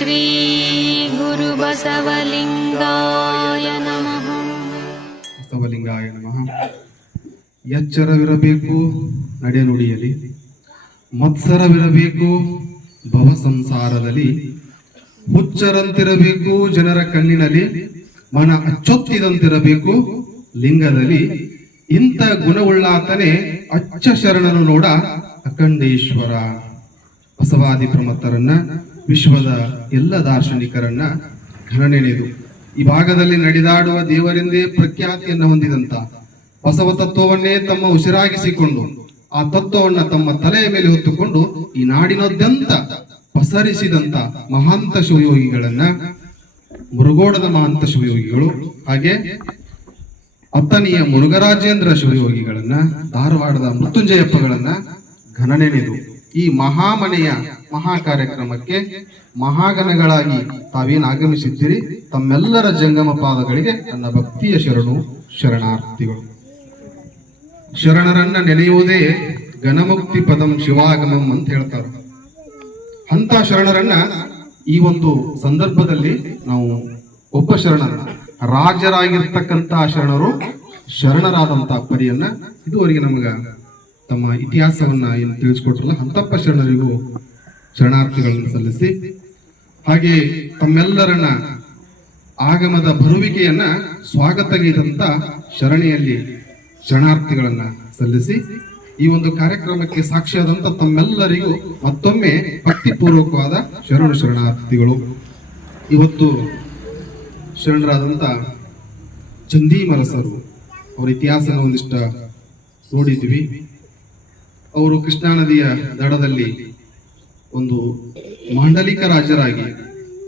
ಶ್ರೀ ಗುರು ಬಸವಲಿಂಗಾಯ ನಮಃ. ಬಸವಲಿಂಗಾಯ ನಮಃ. ಎಚ್ಚರವಿರಬೇಕು ನಡೆನುಡಿಯಲಿ, ಮತ್ಸರವಿರಬೇಕು ಭವ ಸಂಸಾರದಲ್ಲಿ, ಹುಚ್ಚರಂತಿರಬೇಕು ಜನರ ಕಣ್ಣಿನಲ್ಲಿ, ಮನ ಅಚ್ಚೊತ್ತಿದಂತಿರಬೇಕು ಲಿಂಗದಲ್ಲಿ. ಇಂಥ ಗುಣವುಳ್ಳಾತನೇ ಅಚ್ಚ ಶರಣನು ನೋಡ ಅಖಂಡೇಶ್ವರ. ಬಸವಾದಿ ಪ್ರಮತ್ತರನ್ನ, ವಿಶ್ವದ ಎಲ್ಲ ದಾರ್ಶನಿಕರನ್ನ ಘನನೆನೆದು ಈ ಭಾಗದಲ್ಲಿ ನಡೆದಾಡುವ ದೇವರೆಂದೇ ಪ್ರಖ್ಯಾತಿಯನ್ನು ಹೊಂದಿದಂತ ಬಸವ ತತ್ವವನ್ನೇ ತಮ್ಮ ಉಸಿರಾಗಿಸಿಕೊಂಡು ಆ ತತ್ವವನ್ನ ತಮ್ಮ ತಲೆಯ ಮೇಲೆ ಹೊತ್ತುಕೊಂಡು ಈ ನಾಡಿನಾದ್ಯಂತ ಪಸರಿಸಿದಂತ ಮಹಾಂತ ಶಿವಯೋಗಿಗಳನ್ನ, ಮುರುಗೋಡದ ಮಹಾಂತ ಶಿವಯೋಗಿಗಳು, ಹಾಗೆ ಅತ್ತನಿಯ ಮುರುಘರಾಜೇಂದ್ರ ಶಿವಯೋಗಿಗಳನ್ನ, ಧಾರವಾಡದ ಮೃತ್ಯುಂಜಯಪ್ಪಗಳನ್ನ ಘನನೆನೆದು ಈ ಮಹಾಮನೆಯ ಮಹಾ ಕಾರ್ಯಕ್ರಮಕ್ಕೆ ಮಹಾಗಣಗಳಾಗಿ ತಾವೇನು ಆಗಮಿಸಿದ್ದೀರಿ, ತಮ್ಮೆಲ್ಲರ ಜಂಗಮ ಪಾದಗಳಿಗೆ ನನ್ನ ಭಕ್ತಿಯ ಶರಣಾರ್ಥಿಗಳು. ಶರಣರನ್ನ ನೆನೆಯುವುದೇ ಘನಮುಕ್ತಿ ಪದಂ ಶಿವಾಗಮಂ ಅಂತ ಹೇಳ್ತಾರೆ. ಅಂತ ಶರಣರನ್ನ ಈ ಒಂದು ಸಂದರ್ಭದಲ್ಲಿ ನಾವು ಒಬ್ಬ ಶರಣರನ್ನ, ರಾಜರಾಗಿರ್ತಕ್ಕಂತಹ ಶರಣರು ಶರಣರಾದಂತಹ ಪರಿಯನ್ನ ಇದುವರೆಗೆ ನಮಗ ತಮ್ಮ ಇತಿಹಾಸವನ್ನ ಏನು ತಿಳಿಸ್ಕೊಟ್ರಲ್ಲ ಅಂತಪ್ಪ ಶರಣರಿಗೂ ಶರಣಾರ್ಥಿಗಳನ್ನು ಸಲ್ಲಿಸಿ, ಹಾಗೆ ತಮ್ಮೆಲ್ಲರನ್ನ ಆಗಮದ ಬರುವಿಕೆಯನ್ನ ಸ್ವಾಗತಗೈದಂತ ಶರಣಿಯಲ್ಲಿ ಶರಣಾರ್ಥಿಗಳನ್ನ ಸಲ್ಲಿಸಿ ಈ ಒಂದು ಕಾರ್ಯಕ್ರಮಕ್ಕೆ ಸಾಕ್ಷಿಯಾದಂತ ತಮ್ಮೆಲ್ಲರಿಗೂ ಮತ್ತೊಮ್ಮೆ ಭಕ್ತಿಪೂರ್ವಕವಾದ ಶರಣಾರ್ಥಿಗಳು. ಇವತ್ತು ಶರಣರಾದಂತ ಚಂದೀಮರಸರು ಅವರ ಇತಿಹಾಸನ ಒಂದಿಷ್ಟ ನೋಡಿದ್ವಿ. ಅವರು ಕೃಷ್ಣಾ ನದಿಯ ದಡದಲ್ಲಿ ಒಂದು ಮಾಂಡಲಿಕ ರಾಜರಾಗಿ,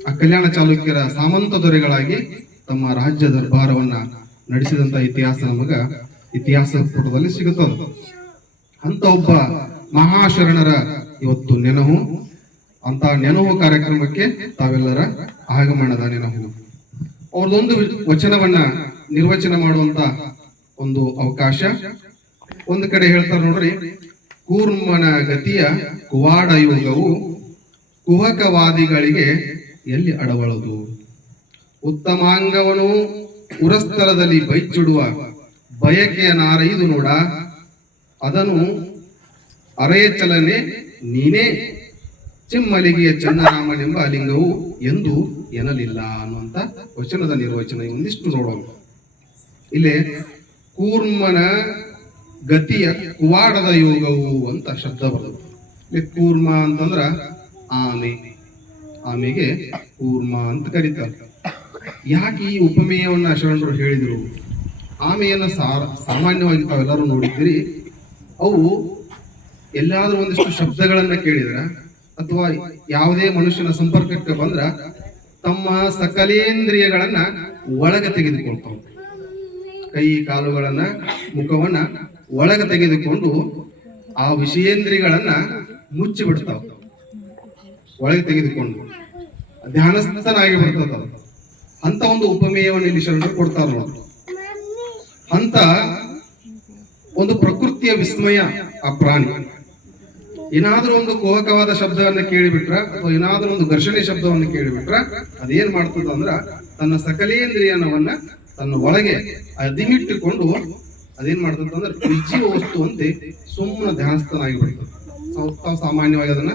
ಆ ಕಲ್ಯಾಣ ಚಾಲುಕ್ಯರ ಸಾಮಂತ ದೊರೆಗಳಾಗಿ ತಮ್ಮ ರಾಜ್ಯ ದರ್ಬಾರವನ್ನ ನಡೆಸಿದಂತ ಇತಿಹಾಸ ನಮಗ ಇತಿಹಾಸ ಪುಟದಲ್ಲಿ ಸಿಗುತ್ತದೆ. ಅಂತ ಒಬ್ಬ ಮಹಾಶರಣರ ಇವತ್ತು ನೆನಹು. ಅಂತ ನೆನಹು ಕಾರ್ಯಕ್ರಮಕ್ಕೆ ತಾವೆಲ್ಲರ ಆಗಮನದ ನೆನಹು. ಅವ್ರದೊಂದು ವಚನವನ್ನ ನಿರ್ವಚನ ಮಾಡುವಂತ ಒಂದು ಅವಕಾಶ. ಒಂದು ಕಡೆ ಹೇಳ್ತಾರೆ ನೋಡ್ರಿ, ಕೂರ್ಮನ ಗತಿಯ ಕುವಾಡ ಯೋಗವು ಕುಹಕವಾದಿಗಳಿಗೆ ಎಲ್ಲಿ ಅಡವಳದು, ಉತ್ತಮಾಂಗವನು ಉರಸ್ಥಲದಲ್ಲಿ ಬೈಚಿಡುವ ಬಯಕೆಯ ನಾರೈದು ನೋಡ, ಅದನ್ನು ಅರೆಯ ಚಲನೆ ನೀನೇ ಚಿಮ್ಮಲಿಗೆಯ ಚನ್ನರಾಮನೆಂಬ ಲಿಂಗವು ಎಂದು ಎನ್ನಲಿಲ್ಲ ಅನ್ನುವಂತ ವಚನದ ನಿರ್ವಚನ ಒಂದಿಷ್ಟು ನೋಡೋಣ. ಇಲ್ಲೇ ಕೂರ್ಮನ ಗತಿಯ ಕುವಾಡದ ಯೋಗವು ಅಂತ ಶಬ್ದ ಬರ್ತದೆ. ಇಲ್ಲಿ ಕೂರ್ಮ ಅಂತಂದ್ರ ಆಮೆ, ಆಮೆಗೆ ಕೂರ್ಮ ಅಂತ ಕರೀತಾರೆ. ಯಾಕೆ ಈ ಉಪಮೇಯವನ್ನ ಶರಣರು ಹೇಳಿದ್ರು? ಆಮೆಯನ್ನು ಸಾಮಾನ್ಯವಾಗಿ ತಾವೆಲ್ಲರೂ ನೋಡಿದ್ದೀರಿ. ಅವು ಎಲ್ಲಾದ್ರೂ ಒಂದಿಷ್ಟು ಶಬ್ದಗಳನ್ನ ಕೇಳಿದ್ರ ಅಥವಾ ಯಾವುದೇ ಮನುಷ್ಯನ ಸಂಪರ್ಕಕ್ಕೆ ಬಂದ್ರ ತಮ್ಮ ಸಕಲೇಂದ್ರಿಯಗಳನ್ನ ಒಳಗೆ ತೆಗೆದುಕೊಳ್ತಾವ. ಕೈ ಕಾಲುಗಳನ್ನ, ಮುಖವನ್ನ ಒಳಗೆ ತೆಗೆದುಕೊಂಡು ಆ ವಿಷಯೇಂದ್ರಿಯಗಳನ್ನ ಮುಚ್ಚಿ ಬಿಡ್ತಾವ. ಒಳಗೆ ತೆಗೆದುಕೊಂಡು ಧ್ಯಾನಸ್ಥನಾಗಿ ಬಿಡ್ತದ. ಅಂತ ಒಂದು ಉಪಮೇಯವನ್ನು ಇಲ್ಲಿ ಶರಣರು ಕೊಡ್ತಾರ ನೋಡಿ. ಅಂತ ಒಂದು ಪ್ರಕೃತಿಯ ವಿಸ್ಮಯ ಆ ಪ್ರಾಣಿ. ಏನಾದ್ರೂ ಒಂದು ಕೋಹಕವಾದ ಶಬ್ದವನ್ನ ಕೇಳಿಬಿಟ್ರ ಅಥವಾ ಏನಾದ್ರೂ ಒಂದು ಘರ್ಷಣೆ ಶಬ್ದವನ್ನು ಕೇಳಿಬಿಟ್ರ ಅದೇನ್ ಮಾಡ್ತದ ಅಂದ್ರ ತನ್ನ ಸಕಲೇಂದ್ರಿಯನವನ್ನ ತನ್ನ ಒಳಗೆ ಅದಿಮಿಟ್ಟುಕೊಂಡು ಅದೇನ್ ಮಾಡ್ತದ ಅಂದ್ರೆ ನಿರ್ಜೀವ ವಸ್ತು ಅಂತೆ ಸುಮ್ಮನೆ ಧ್ಯಾನಸ್ಥನಾಗಿ ಬಿಡ್ತದೆ. ತಾವು ಸಾಮಾನ್ಯವಾಗಿ ಅದನ್ನ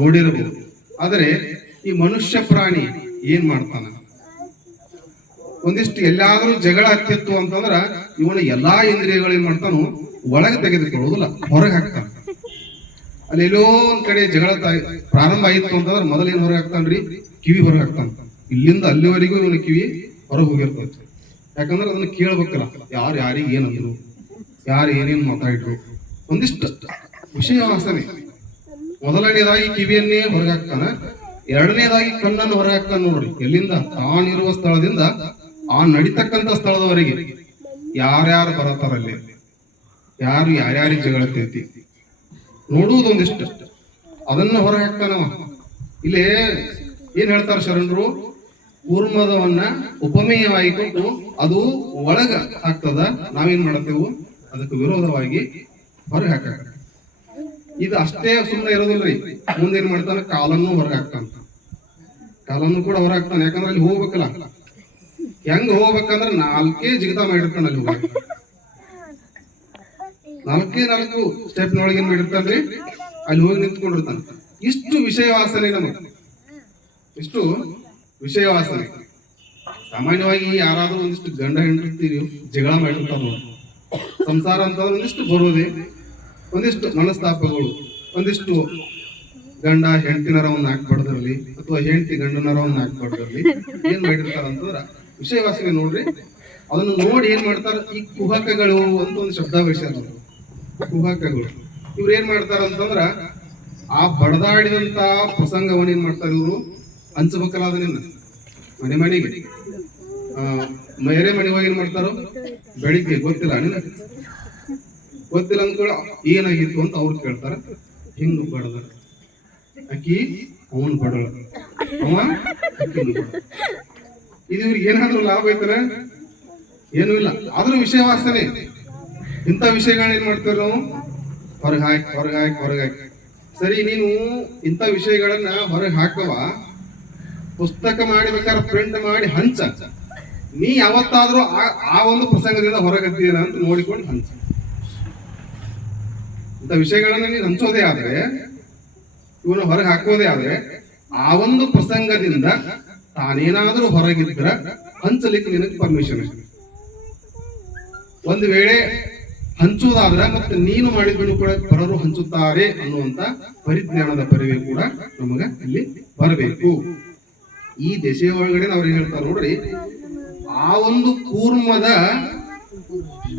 ನೋಡಿರಬಹುದು. ಆದರೆ ಈ ಮನುಷ್ಯ ಪ್ರಾಣಿ ಏನ್ ಮಾಡ್ತಾನ, ಒಂದಿಷ್ಟು ಎಲ್ಲಾದ್ರೂ ಜಗಳ ಹತ್ತಿತ್ತು ಅಂತಂದ್ರ ಇವನ ಎಲ್ಲಾ ಇಂದ್ರಿಯಗಳು ಏನ್ ಮಾಡ್ತಾನು, ಒಳಗೆ ತೆಗೆದುಕೊಳ್ಳೋದಿಲ್ಲ, ಹೊರಗೆ ಹಾಕ್ತಾನ. ಅಲ್ಲೆಲ್ಲೋ ಒಂದ್ ಕಡೆ ಜಗಳ ಪ್ರಾರಂಭ ಆಯಿತು ಅಂತಂದ್ರೆ ಮೊದಲೇನ್ ಹೊರಗೆ ಹಾಕ್ತಾನ್ರಿ, ಕಿವಿ ಹೊರಗೆ ಹಾಕ್ತಾನ. ಇಲ್ಲಿಂದ ಅಲ್ಲಿವರೆಗೂ ಇವನ ಕಿವಿ ಹೊರಗೆ ಹೋಗಿರ್ತದೆ. ಯಾಕಂದ್ರೆ ಅದನ್ನ ಕೇಳ್ಬೇಕಲ್ಲ, ಯಾರು ಯಾರಿಗೆ ಏನಂದ್ರು, ಯಾರು ಏನೇನ್ ಮಾತಾಡಿದ್ರು, ಒಂದಿಷ್ಟು ವಿಷಯ ವಾಸನೆ. ಮೊದಲನೇದಾಗಿ ಕಿವಿಯನ್ನೇ ಹೊರಗೆ ಹಾಕ್ತಾನ, ಎರಡನೇದಾಗಿ ಕಣ್ಣನ್ನು ಹೊರಗೆ ಹಾಕ್ತಾನ. ನೋಡ್ರಿ, ಎಲ್ಲಿಂದ ತಾನಿರುವ ಸ್ಥಳದಿಂದ ಆ ನಡಿತಕ್ಕಂತ ಸ್ಥಳದವರೆಗೆ ಯಾರ್ಯಾರು ಬರತಾರಲ್ಲಿ, ಯಾರು ಯಾರ್ಯಾರಿಗೆ ಜಗಳತೈತಿ ನೋಡುವುದೊಂದಿಷ್ಟು, ಅದನ್ನ ಹೊರಗೆ ಹಾಕ್ತಾನವ. ಇಲ್ಲೇ ಏನ್ ಹೇಳ್ತಾರ ಶರಣರು, ಕೂರ್ಮದವನ್ನ ಉಪಮೇಯವಾಗಿ ಕೊಟ್ಟು ಅದು ಒಳಗ ಹಾಕ್ತದ, ನಾವೇನ್ ಮಾಡತ್ತೇವು ಅದಕ್ಕೆ ವಿರೋಧವಾಗಿ ಹೊರಗೆ ಹಾಕ. ಇದು ಅಷ್ಟೇ ಸುಮ್ಮನೆ ಇರೋದಿಲ್ರಿ, ಮುಂದೇನ್ ಮಾಡ್ತಾನ, ಕಾಲನ್ನು ಹೊರಗೆ ಹಾಕ್ತಾನ. ಕಾಲನ್ನು ಕೂಡ ಹೊರ ಹಾಕ್ತಾನೆ. ಯಾಕಂದ್ರೆ ಅಲ್ಲಿ ಹೋಗ್ಬೇಕಲ್ಲ, ಹೆಂಗ್ ಹೋಗ್ಬೇಕಂದ್ರೆ 4 ಜಿಗಿತ ಮಾಡಿರ್ತಾನೆ. ಅಲ್ಲಿ ಹೋಗಿ 4 ಸ್ಟೆಪ್ನೊಳಗೆ ಏನ್ ಮಾಡಿರ್ತಾನ್ರಿ, ಅಲ್ಲಿ ಹೋಗಿ ನಿಂತ್ಕೊಂಡಿರ್ತಾನೆ. ಇಷ್ಟು ವಿಷಯ ವಾಸನೆ ನಮಗೆ, ಇಷ್ಟು ವಿಷಯ ವಾಸನೆ. ಸಾಮಾನ್ಯವಾಗಿ ಯಾರಾದ್ರೂ ಒಂದಿಷ್ಟು ಗಂಡ ಹೆಂಡತಿ ಜಗಳ ಮಾಡಿರ್ತಾರ ನೋಡಿ. ಸಂಸಾರ ಅಂತಂದ್ರೆ ಒಂದಿಷ್ಟು ಬರೋದೆ, ಒಂದಿಷ್ಟು ಮನಸ್ತಾಪಗಳು, ಒಂದಿಷ್ಟು ಗಂಡ ಹೆಂಡತಿನರವನ್ನ ಹಾಕ್ಬಾರ್ದಿರ್ಲಿ ಅಥವಾ ಹೆಂಡತಿ ಗಂಡನರವನ್ನ ಹಾಕ್ಬಾರ್ದಿರ್ಲಿ, ಏನ್ ಮಾಡಿರ್ತಾರ ಅಂತಂದ್ರ ವಿಷಯ ವಾಸನೆ ನೋಡ್ರಿ. ಅದನ್ನು ನೋಡಿ ಏನ್ ಮಾಡ್ತಾರ, ಈ ಕುಹಕಗಳು ಅಂತ ಒಂದು ಶಬ್ದ ಬಳಸ್ಯಾರ. ಕುಹಕಗಳು ಇವ್ರು ಏನ್ ಮಾಡ್ತಾರ ಅಂತಂದ್ರ ಆ ಬಡದಾಡಿದಂತ ಪ್ರಸಂಗವನ್ನ ಏನ್ ಮಾಡ್ತಾರ ಇವರು, ಹಂಚಬೇಕಲ್ಲ ಅದನ್ನ ಮನೆ ಮನೆಗೆ. ಮೇರೆ ಮನೆ ಹೋಗಿ ಏನ್ ಮಾಡ್ತಾರೋ, ಬೆಳಿಗ್ಗೆ ಗೊತ್ತಿಲ್ಲ ಅಂದ್ಕೊಳ್ಳ ಏನಾಗಿತ್ತು ಅಂತ ಅವ್ರು ಕೇಳ್ತಾರ. ಹಿಂಗ್ ಬಡದ ಅಕ್ಕಿ ಅವನ್ ಬಡಳ, ಅವ ಅಕ್ಕಿನ ಬಡ. ಇದು ಇವ್ರಿಗೆ ಏನಾದ್ರೂ ಲಾಭ ಐತನ? ಏನೂ ಇಲ್ಲ. ಆದ್ರೂ ವಿಷಯ ವಾಸನೆ. ಇಂಥ ವಿಷಯಗಳನ್ನ ಏನ್ ಮಾಡ್ತೇವೆ ನಾವು, ಹೊರಗೆ ಹಾಕಿ. ಸರಿ, ನೀನು ಇಂಥ ವಿಷಯಗಳನ್ನ ಹೊರಗೆ ಹಾಕವ, ಪುಸ್ತಕ ಮಾಡಿಬೇಕಾದ್ರೆ ಪ್ರಿಂಟ್ ಮಾಡಿ ಹಂಚ. ನೀ ಯಾವತ್ತಾದ್ರೂ ಆ ಒಂದು ಪ್ರಸಂಗದಿಂದ ಹೊರಗತ್ತೀನ ಅಂತ ನೋಡಿಕೊಂಡು ಹಂಚ. ಇಂಥ ವಿಷಯಗಳನ್ನ ನೀನು ಹಂಚೋದೇ ಆದ್ರೆ, ಇವನು ಹೊರಗೆ ಹಾಕೋದೇ ಆದ್ರೆ, ಆ ಒಂದು ಪ್ರಸಂಗದಿಂದ ತಾನೇನಾದ್ರೂ ಹೊರಗಿದ್ರ ಹಂಚಲಿಕ್ಕೆ ನಿನಗೆ ಪರ್ಮಿಷನ್. ಒಂದು ವೇಳೆ ಹಂಚುವುದಾದ್ರೆ ಮತ್ತೆ ನೀನು ಮಾಡಿದ್ರು ಕೂಡ ಪರರು ಹಂಚುತ್ತಾರೆ ಅನ್ನುವಂತ ಪರಿಜ್ಞಾನದ ಪರಿವೆ ಕೂಡ ನಮಗ ಇಲ್ಲಿ ಬರಬೇಕು. ಈ ದಶೆ ಒಳಗಡೆ ಅವ್ರು ಏನ್ ಹೇಳ್ತಾರೆ ನೋಡ್ರಿ, ಆ ಒಂದು ಕೂರ್ಮದ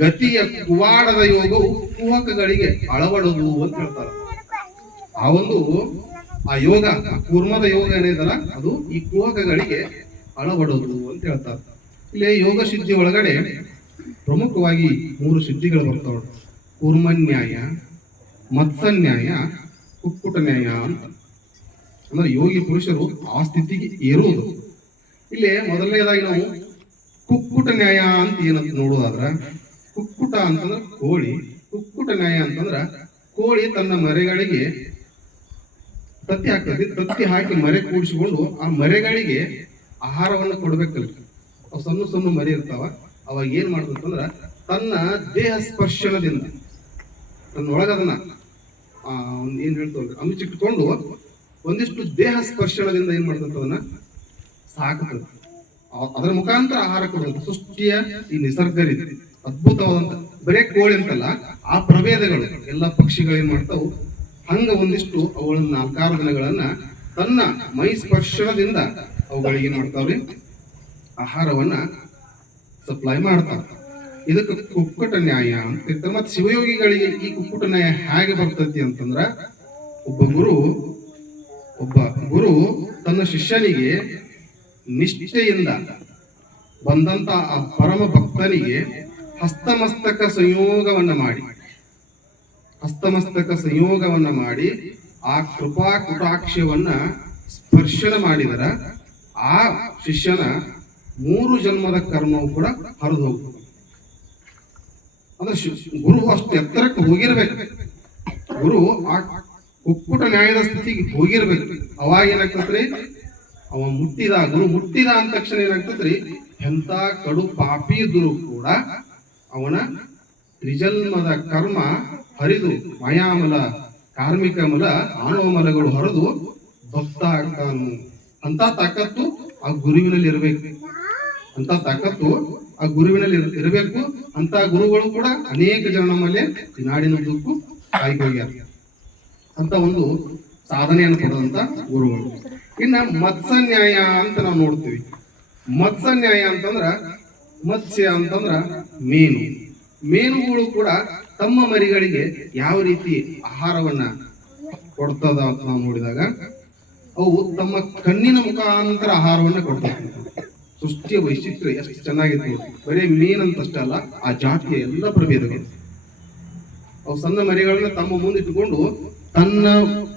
ಗತಿಯ ಕುವಾಡದ ಯೋಗವು ಕುಹಕಗಳಿಗೆ ಅಳವಡುವುದು ಅಂತ ಹೇಳ್ತಾರೆ. ಆ ಯೋಗ, ಕೂರ್ಮದ ಯೋಗ ಏನಿದಲ್ಲ, ಅದು ಈ ಕುಹಕಗಳಿಗೆ ಅಳವಡುವುದು ಅಂತ ಹೇಳ್ತಾರೆ. ಇಲ್ಲಿ ಯೋಗ ಸಿದ್ಧಿ ಒಳಗಡೆ ಪ್ರಮುಖವಾಗಿ 3 ಸಿದ್ಧಿಗಳು ಬರ್ತಾವ. ಕೂರ್ಮನ್ಯಾಯ, ಮತ್ಸನ್ಯಾಯ, ಕುಕ್ಕುಟ ನ್ಯಾಯ ಅಂತ. ಅಂದ್ರೆ ಯೋಗಿ ಪುರುಷರು ಆ ಸ್ಥಿತಿಗೆ ಏರುವುದು. ಇಲ್ಲಿ ಮೊದಲನೇದಾಗಿ ನಾವು ಕುಕ್ಕುಟ ನ್ಯಾಯ ಅಂತ ಏನಂತ ನೋಡೋದಾದ್ರ, ಕುಕ್ಕುಟ ಅಂತಂದ್ರ ಕೋಳಿ, ಕುಕ್ಕುಟ ನ್ಯಾಯ ಅಂತಂದ್ರ ಕೋಳಿ ತನ್ನ ಮರೆಗಳಿಗೆ ತತ್ತಿ ಹಾಕ್ತದೆ. ತತ್ತಿ ಹಾಕಿ ಮರೆ ಕೂಡಿಸಿಕೊಂಡು ಆ ಮರೆಗಳಿಗೆ ಆಹಾರವನ್ನು ಕೊಡ್ಬೇಕಲ್ಲ. ಅವು ಸಣ್ಣ ಮರಿ ಇರ್ತಾವ. ಅವಾಗ ಏನ್ ಮಾಡ್ತಂದ್ರ ತನ್ನ ದೇಹ ಸ್ಪರ್ಶನದಿಂದ ತನ್ನೊಳಗದನ್ನ ಏನ್ ಹೇಳ್ತವ್ರಿ ಅಮಿಚಿಟ್ಕೊಂಡು ಒಂದಿಷ್ಟು ದೇಹ ಸ್ಪರ್ಶನದಿಂದ ಏನ್ ಮಾಡ್ತಂತದನ್ನ ಸಾಕುತ್ತದೆ. ಅದರ ಮುಖಾಂತರ ಆಹಾರ ಕೊಡುತ್ತೆ. ಸೃಷ್ಟಿಯ ಈ ನಿಸರ್ಗ ರೀತಿ ಅದ್ಭುತವಾದಂತ, ಬರೇ ಕೋಳಿ ಅಂತಲ್ಲ, ಆ ಪ್ರಭೇದಗಳು ಎಲ್ಲ ಪಕ್ಷಿಗಳು ಏನ್ ಮಾಡ್ತಾವು, ಹಂಗ ಒಂದಿಷ್ಟು ಅವುಗಳ 4 ದಿನಗಳನ್ನ ತನ್ನ ಮೈ ಸ್ಪರ್ಶನದಿಂದ ಅವುಗಳಿಗೆ ಏನ್ ಮಾಡ್ತಾವ್ರಿ, ಆಹಾರವನ್ನ ಸಪ್ಲೈ ಮಾಡ್ತಾವ. ಇದಕ್ಕೆ ಕುಕ್ಕುಟ ನ್ಯಾಯ ಅಂತ ಇರ್ತಾರೆ. ಮತ್ತೆ ಶಿವಯೋಗಿಗಳಿಗೆ ಈ ಕುಕ್ಕುಟ ನ್ಯಾಯ ಹೇಗೆ ಬರ್ತೈತಿ ಅಂತಂದ್ರ, ಒಬ್ಬ ಗುರು ತನ್ನ ಶಿಷ್ಯನಿಗೆ ನಿಷ್ಠೆಯಿಂದ ಬಂದಂತ ಆ ಪರಮ ಭಕ್ತನಿಗೆ ಹಸ್ತಮಸ್ತಕ ಸಂಯೋಗವನ್ನ ಮಾಡಿ ಆ ಕೃಪಾ ಕುಟಾಕ್ಷವನ್ನ ಸ್ಪರ್ಶನ ಮಾಡಿದರ ಆ ಶಿಷ್ಯನ 3 ಜನ್ಮದ ಕರ್ಮವು ಕೂಡ ಹರಿದು ಹೋಗ್ತದೆ. ಅಂದ್ರೆ ಗುರು ಅಷ್ಟು ಎತ್ತರಕ್ಕೆ ಹೋಗಿರ್ಬೇಕು. ಗುರು ಆ ಕುಕ್ಕುಟ ನ್ಯಾಯದ ಸ್ಥಿತಿಗೆ ಹೋಗಿರ್ಬೇಕು. ಅವಾಗ ಏನಾಗ್ತದ್ರಿ, ಗುರು ಮುಟ್ಟಿದ ಅಂದ ತಕ್ಷಣ ಏನಾಗ್ತದ್ರಿ, ಎಂತ ಕಡು ಪಾಪಿ ಇದ್ರೂ ಕೂಡ ಅವನ ತ್ರಿಜನ್ಮದ ಕರ್ಮ ಹರಿದು ಮಾಯಾಮಲ, ಕಾರ್ಮಿಕ ಮಲ, ಆಣವ ಮಲಗಳು ಹರಿದು ಭಕ್ತ ಆಗ್ತಾನು. ಅಂತ ತಾಕತ್ತು ಆ ಗುರುವಿನಲ್ಲಿ ಇರಬೇಕು. ಅಂತ ಗುರುಗಳು ಕೂಡ ಅನೇಕ ಜನ ನಮ್ಮಲ್ಲಿ ನಾಡಿನುದ್ದಕ್ಕೂ ಕಾಯ್ಕೋಗ್ಯಾರ. ಅಂತ ಒಂದು ಸಾಧನೆಯನ್ನು ಕೊಡುವಂತ ಗುರುಗಳು. ಇನ್ನ ಮತ್ಸ್ಯನ್ಯಾಯ ಅಂತ ನಾವು ನೋಡ್ತೀವಿ. ಮತ್ಸ್ಯನ್ಯಾಯ ಅಂತಂದ್ರ, ಮತ್ಸ್ಯ ಅಂತಂದ್ರ ಮೇನುಗಳು ಕೂಡ ತಮ್ಮ ಮರಿಗಳಿಗೆ ಯಾವ ರೀತಿ ಆಹಾರವನ್ನ ಕೊಡ್ತದ ಅಂತ ನಾವು ನೋಡಿದಾಗ, ಅವು ತಮ್ಮ ಕಣ್ಣಿನ ಮುಖಾಂತರ ಆಹಾರವನ್ನ ಕೊಡ್ತವೆ. ಸೃಷ್ಟಿಯ ವೈಚಿತ್ರ್ಯ ಎಷ್ಟು ಚೆನ್ನಾಗಿತ್ತು. ಬರೀ ಮೀನಂತಷ್ಟೇ ಅಲ್ಲ, ಆ ಜಾತಿಯ ಎಲ್ಲ ಪ್ರಭೇದಗಳು ಅವು ಸಣ್ಣ ಮರಿಗಳನ್ನ ತಮ್ಮ ಮುಂದಿಟ್ಟುಕೊಂಡು ತನ್ನ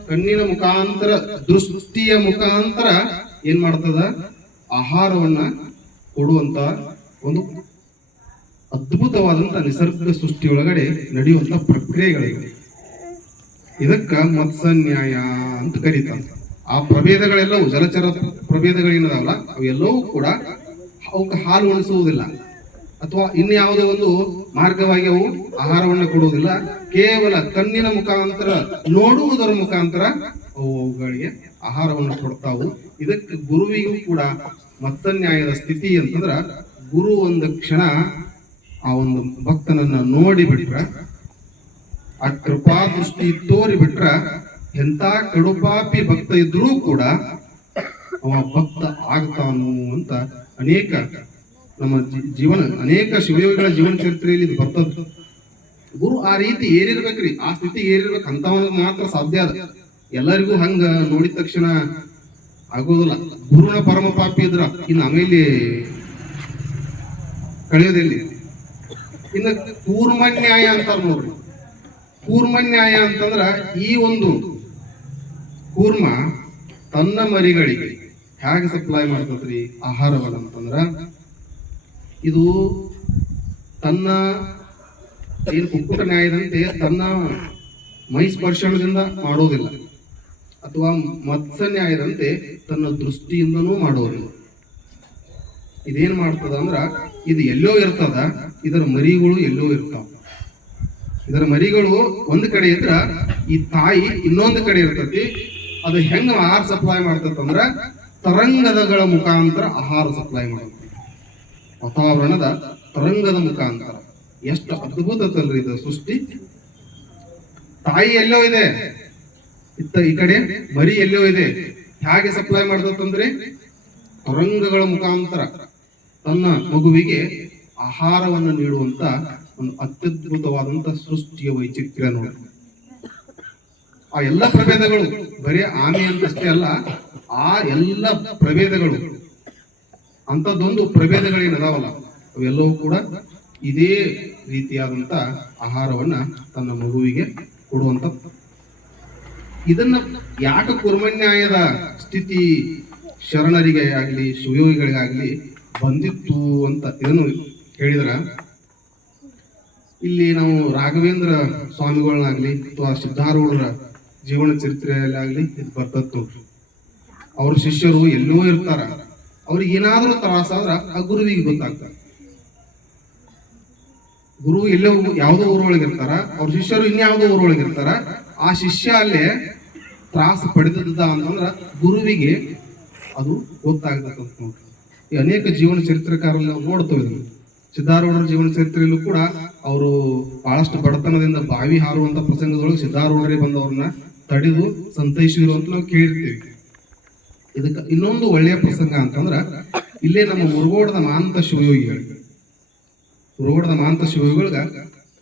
ಕಣ್ಣಿನ ಮುಖಾಂತರ, ದೃಷ್ಟಿಯ ಮುಖಾಂತರ ಏನ್ ಮಾಡ್ತದ, ಆಹಾರವನ್ನ ಕೊಡುವಂತ ಒಂದು ಅದ್ಭುತವಾದಂತ ನಿಸರ್ಗ ಸೃಷ್ಟಿಯೊಳಗಡೆ ನಡೆಯುವಂತ ಪ್ರಕ್ರಿಯೆಗಳಿವೆ. ಇದಕ್ಕ ಮತ್ಸ್ಯನ್ಯಾಯ ಅಂತ ಕರೀತಾರೆ. ಆ ಪ್ರಭೇದಗಳೆಲ್ಲವೂ ಜಲಚರ ಪ್ರಭೇದಗಳೇನದಾವಲ್ಲ ಅವೆಲ್ಲವೂ ಕೂಡ ಅವಕ್ಕೆ ಹಾಲು ಉಣಿಸುವುದಿಲ್ಲ ಅಥವಾ ಇನ್ಯಾವುದೋ ಒಂದು ಮಾರ್ಗವಾಗಿ ಅವು ಆಹಾರವನ್ನು ಕೊಡುವುದಿಲ್ಲ. ಕೇವಲ ಕಣ್ಣಿನ ಮುಖಾಂತರ ನೋಡುವುದರ ಮುಖಾಂತರ ಅವುಗಳಿಗೆ ಆಹಾರವನ್ನು ಕೊಡ್ತಾವು. ಇದಕ್ಕೆ ಗುರುವಿಗೂ ಕೂಡ ಮತ್ತನ್ಯಾಯದ ಸ್ಥಿತಿ ಅಂತಂದ್ರ ಗುರು ಒಂದು ಕ್ಷಣ ಆ ಒಂದು ಭಕ್ತನನ್ನ ನೋಡಿ ಬಿಟ್ರ, ಆ ಕೃಪಾ ದೃಷ್ಟಿ ತೋರಿ ಬಿಟ್ರ, ಎಂತ ಕಡುಪಾಪಿ ಭಕ್ತ ಇದ್ರೂ ಕೂಡ ಅವ ಭಕ್ತ ಆಗ್ತಾನು ಅಂತ ಅನೇಕ ನಮ್ಮ ಜೀವನ ಅನೇಕ ಶಿವಯೋಗಿಗಳ ಜೀವನ ಚರಿತ್ರೆಯಲ್ಲಿ ಇದು ಬರ್ತದ. ಗುರು ಆ ರೀತಿ ಏರಿರ್ಬೇಕ್ರಿ, ಆ ಸ್ಥಿತಿ ಏರಿರ್ಬೇಕು ಅಂತವನಿಗೆ ಮಾತ್ರ ಸಾಧ್ಯ ಅದ. ಎಲ್ಲರಿಗೂ ಹಂಗ ನೋಡಿದ ತಕ್ಷಣ ಆಗೋದಿಲ್ಲ. ಗುರುನ ಪರಮ ಪಾಪಿ ಇದ್ರ ಇನ್ನು ಆಮೇಲೆ ಕಳೆಯೋದೆಲ್ಲಿ. ಇನ್ನು ಕೂರ್ಮನ್ಯಾಯ ಅಂತಾರ ನೋಡ್ರಿ. ಕೂರ್ಮನ್ಯಾಯ ಅಂತಂದ್ರ ಈ ಒಂದು ಕೂರ್ಮ ತನ್ನ ಮರಿಗಳಿಗೆ ಹೇಗೆ ಸಪ್ಲೈ ಮಾಡ್ತದ್ರಿ ಆಹಾರವನ್ನ ಅಂತಂದ್ರ, ಇದು ತನ್ನ ಏನು ಕುಕ್ಕುಟ ನ್ಯಾಯದಂತೆ ತನ್ನ ಮೈ ಸ್ಪರ್ಶನದಿಂದ ಮಾಡೋದಿಲ್ಲ, ಅಥವಾ ಮತ್ಸ್ಯ ನ್ಯಾಯದಂತೆ ತನ್ನ ದೃಷ್ಟಿಯಿಂದನೂ ಮಾಡೋದಿಲ್ಲ. ಇದೇನ್ ಮಾಡ್ತದ ಅಂದ್ರ, ಇದು ಎಲ್ಲೋ ಇರ್ತದ, ಇದರ ಮರಿಗಳು ಎಲ್ಲೋ ಇರ್ತಾವ. ಇದರ ಮರಿಗಳು ಒಂದ್ ಕಡೆ ಇದ್ರ ಈ ತಾಯಿ ಇನ್ನೊಂದು ಕಡೆ ಇರ್ತತಿ. ಅದು ಹೆಂಗ ಆಹಾರ ಸಪ್ಲೈ ಮಾಡ್ತಂದ್ರ ತರಂಗದಗಳ ಮುಖಾಂತರ ಆಹಾರ ಸಪ್ಲೈ ಮಾಡುತ್ತೆ. ವಾತಾವರಣದ ತರಂಗದ ಮುಖಾಂತರ. ಎಷ್ಟು ಅದ್ಭುತಲ್ರಿ ಇದು ಸೃಷ್ಟಿ. ತಾಯಿ ಎಲ್ಲೋ ಇದೆ, ಈ ಕಡೆ ಮರಿ ಎಲ್ಲೋ ಇದೆ. ಹೇಗೆ ಸಪ್ಲೈ ಮಾಡ್ತಂದ್ರೆ ತರಂಗಗಳ ಮುಖಾಂತರ ತನ್ನ ಮಗುವಿಗೆ ಆಹಾರವನ್ನು ನೀಡುವಂತ ಒಂದು ಅತ್ಯದ್ಭುತವಾದಂತ ಸೃಷ್ಟಿಯ ವೈಚಿತ್ರ್ಯ ನೋಡಿ. ಆ ಎಲ್ಲ ಪ್ರಭೇದಗಳು ಬರೀ ಆಮೆ ಅಂತಷ್ಟೇ ಅಲ್ಲ, ಆ ಎಲ್ಲ ಪ್ರಭೇದಗಳು ಅಂತದೊಂದು ಪ್ರಭೇದಗಳೇನದಾವಲ್ಲ ಅವೆಲ್ಲವೂ ಕೂಡ ಇದೇ ರೀತಿಯಾದಂತ ಆಹಾರವನ್ನ ತನ್ನ ಮಗುವಿಗೆ ಕೊಡುವಂತ. ಇದನ್ನ ಯಾಕೆ ಕುರ್ಮನ್ಯಾಯದ ಸ್ಥಿತಿ ಶರಣರಿಗೆ ಆಗ್ಲಿ ಶಿವಯೋಗಿಗಳಿಗಾಗ್ಲಿ ಬಂದಿತ್ತು ಅಂತ ಇದನ್ನು ಹೇಳಿದ್ರ, ಇಲ್ಲಿ ನಾವು ರಾಘವೇಂದ್ರ ಸ್ವಾಮಿಗಳನ್ನಾಗ್ಲಿ ಅಥವಾ ಸಿದ್ಧಾರೂಢರ ಜೀವನ ಚರಿತ್ರೆಯಲ್ಲಾಗ್ಲಿ ಇದು ಬರ್ತತ್ತು. ಅವ್ರ ಶಿಷ್ಯರು ಎಲ್ಲೋ ಇರ್ತಾರ, ಅವ್ರಿಗೆ ಏನಾದ್ರೂ ತ್ರಾಸಾದ್ರ ಆ ಗುರುವಿಗೆ ಗೊತ್ತಾಗ್ತಾರೆ. ಗುರು ಎಲ್ಲೋ ಯಾವುದೋ ಊರೊಳಗೆ ಇರ್ತಾರ, ಅವ್ರ ಶಿಷ್ಯರು ಇನ್ಯಾವುದೋ ಊರೊಳಗೆ ಇರ್ತಾರ. ಆ ಶಿಷ್ಯ ಅಲ್ಲೇ ತ್ರಾಸ ಪಡೆದದ ಅಂತಂದ್ರ ಗುರುವಿಗೆ ಅದು ಗೊತ್ತಾಗ್ತಕ್ಕಂಥ ನೋಡ್ರಿ. ಈ ಅನೇಕ ಜೀವನ ಚರಿತ್ರೆಕಾರಲ್ಲಿ ನಾವು ನೋಡ್ತೇವೆ. ಸಿದ್ಧಾರೂಢರ ಜೀವನ ಚರಿತ್ರೆಯಲ್ಲೂ ಕೂಡ ಅವರು ಬಹಳಷ್ಟು ಬಡತನದಿಂದ ಬಾವಿ ಹಾರುವಂತ ಪ್ರಸಂಗದೊಳಗೆ ಸಿದ್ಧಾರೂಢರೇ ಬಂದವ್ರನ್ನ ತಡೆದು ಸಂತೈಸಿರು ಅಂತ ನಾವು ಕೇಳಿರ್ತೀವಿ. ಇದಕ್ಕೆ ಇನ್ನೊಂದು ಒಳ್ಳೆಯ ಪ್ರಸಂಗ ಅಂತಂದ್ರ, ಇಲ್ಲೇ ನಮ್ಮ ಮುರುಗೋಡದ ಮಾಂತ ಶಿವಯೋಗಿಗಳಿಗೆ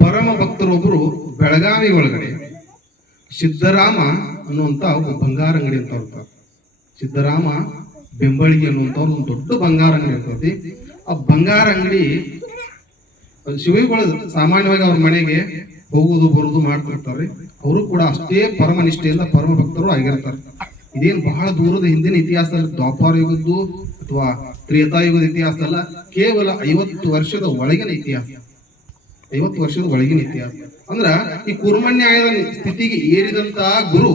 ಪರಮ ಭಕ್ತರೊಬ್ಬರು ಬೆಳಗಾವಿ ಒಳಗಡೆ ಸಿದ್ದರಾಮ ಅನ್ನುವಂತ ಒಬ್ಬ ಬಂಗಾರ ಅಂಗಡಿ ಅಂತ ಇರ್ತಾರೆ. ಸಿದ್ದರಾಮ ಬೆಂಬಳಿಗೆ ಅನ್ನುವಂಥವ್ರು ಒಂದು ದೊಡ್ಡ ಬಂಗಾರ ಅಂಗಡಿ ಇರ್ತೈತಿ. ಆ ಬಂಗಾರ ಅಂಗಡಿ ಶಿವಯೋಗಿಗಳು ಸಾಮಾನ್ಯವಾಗಿ ಅವ್ರ ಮನೆಗೆ ಹೋಗುದು ಬರುದು ಮಾಡ್ತಿರ್ತಾರೆ. ಅವರು ಕೂಡ ಅಷ್ಟೇ ಪರಮ ನಿಷ್ಠೆಯಿಂದ ಪರಮ ಭಕ್ತರು ಆಗಿರ್ತಾರೆ. ಇದೇನು ಬಹಳ ದೂರದ ಹಿಂದಿನ ಇತಿಹಾಸದಲ್ಲಿ ದ್ವಾಪಾರ ಯುಗದ್ದು ಅಥವಾ ತ್ರೇತಾಯುಗದ ಇತಿಹಾಸ ಅಲ್ಲ, ಕೇವಲ 50 ವರ್ಷದ ಒಳಗಿನ ಇತಿಹಾಸ. 50 ವರ್ಷದ ಒಳಗಿನ ಇತಿಹಾಸ ಅಂದ್ರ ಈ ಕುರ್ಮನ್ಯಾಯದ ಸ್ಥಿತಿಗೆ ಏರಿದಂತ ಗುರು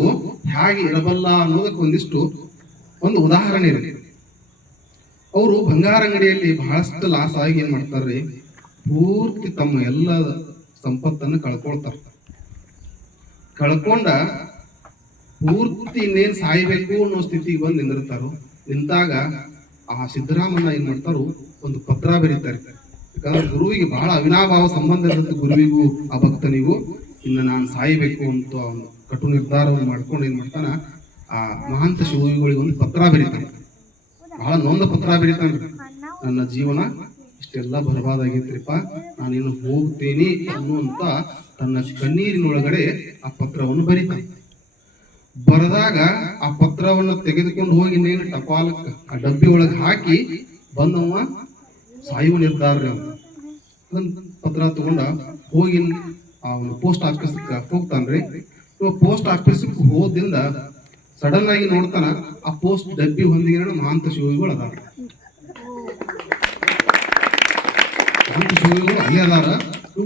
ಹೇಗೆ ಇರಬಲ್ಲ ಅನ್ನೋದಕ್ಕೆ ಒಂದು ಉದಾಹರಣೆ ಇದೆ. ಅವರು ಬಂಗಾರ ಅಂಗಡಿಯಲ್ಲಿ ಬಹಳಷ್ಟು ಲಾಸ್ ಆಗಿ ಏನ್ ಮಾಡ್ತಾರ್ರಿ, ಪೂರ್ತಿ ತಮ್ಮ ಎಲ್ಲ ಸಂಪತ್ತನ್ನು ಕಳ್ಕೊಂಡ ಪೂರ್ತಿ ಇನ್ನೇನ್ ಸಾಯ್ಬೇಕು ಅನ್ನೋ ಸ್ಥಿತಿಗೆ ಬಂದು ನಿಂದಿರ್ತಾರೋ. ನಿಂತಾಗ ಆ ಸಿದ್ದರಾಮಣ್ಣ ಏನ್ ಮಾಡ್ತಾರೋ, ಒಂದು ಪತ್ರ ಬರೀತಾರೆ. ಯಾಕಂದ್ರೆ ಗುರುವಿಗೆ ಬಹಳ ಅವಿನಾಭಾವ ಸಂಬಂಧ ಇರುತ್ತೆ, ಗುರುವಿಗೂ ಆ ಭಕ್ತನಿಗೂ. ಇನ್ನು ನಾನು ಸಾಯ್ಬೇಕು ಅಂತ ಒಂದು ಕಟು ನಿರ್ಧಾರವನ್ನು ಮಾಡ್ಕೊಂಡು ಏನ್ ಮಾಡ್ತಾನ, ಆ ಮಹಾಂತ ಶಿವಯೋಗಿಗಳಿಗೆ ಒಂದು ಪತ್ರ ಬರೀತಾನೆ. ಬಹಳ ನೊಂದ ಪತ್ರ ಬರೀತಾನೆ. ನನ್ನ ಜೀವನ ಇಷ್ಟೆಲ್ಲ ಬರಬಾದಾಗೈತ್ರಿಪ್ಪ, ನಾನಿನ್ನು ಹೋಗ್ತೇನೆ ಅನ್ನುವಂತ ತನ್ನ ಕಣ್ಣೀರಿನೊಳಗಡೆ ಆ ಪತ್ರವನ್ನು ಬರೀತಾನೆ. ಬರೆದಾಗ ಆ ಪತ್ರವನ್ನು ತೆಗೆದುಕೊಂಡು ಹೋಗಿ ನೇನು ಟಪಾಲಕ್ಕೆ ಆ ಡಬ್ಬಿ ಒಳಗೆ ಹಾಕಿ ಬಂದವ ಸಾಯುವ ನಿರ್ಧಾರ. ಪತ್ರ ತಗೊಂಡ ಹೋಗಿ ಆ ಒಂದು ಪೋಸ್ಟ್ ಆಫೀಸ್ಗೆ ಹೋಗ್ತಾನ್ರಿ. ಪೋಸ್ಟ್ ಆಫೀಸ್ಗೆ ಹೋದಿಂದ ಸಡನ್ ಆಗಿ ನೋಡ್ತಾನ, ಆ ಪೋಸ್ಟ್ ಡಬ್ಬಿ ಹೊಂದಿಗೆ ಮಹಾಂತ ಶಿವಯೋಗಿಗಳು ಅದಾರ. ಮಹಾಂತ ಶಿವಯೋಗಿಗಳು ಅಲ್ಲೇ ಅದಾರ.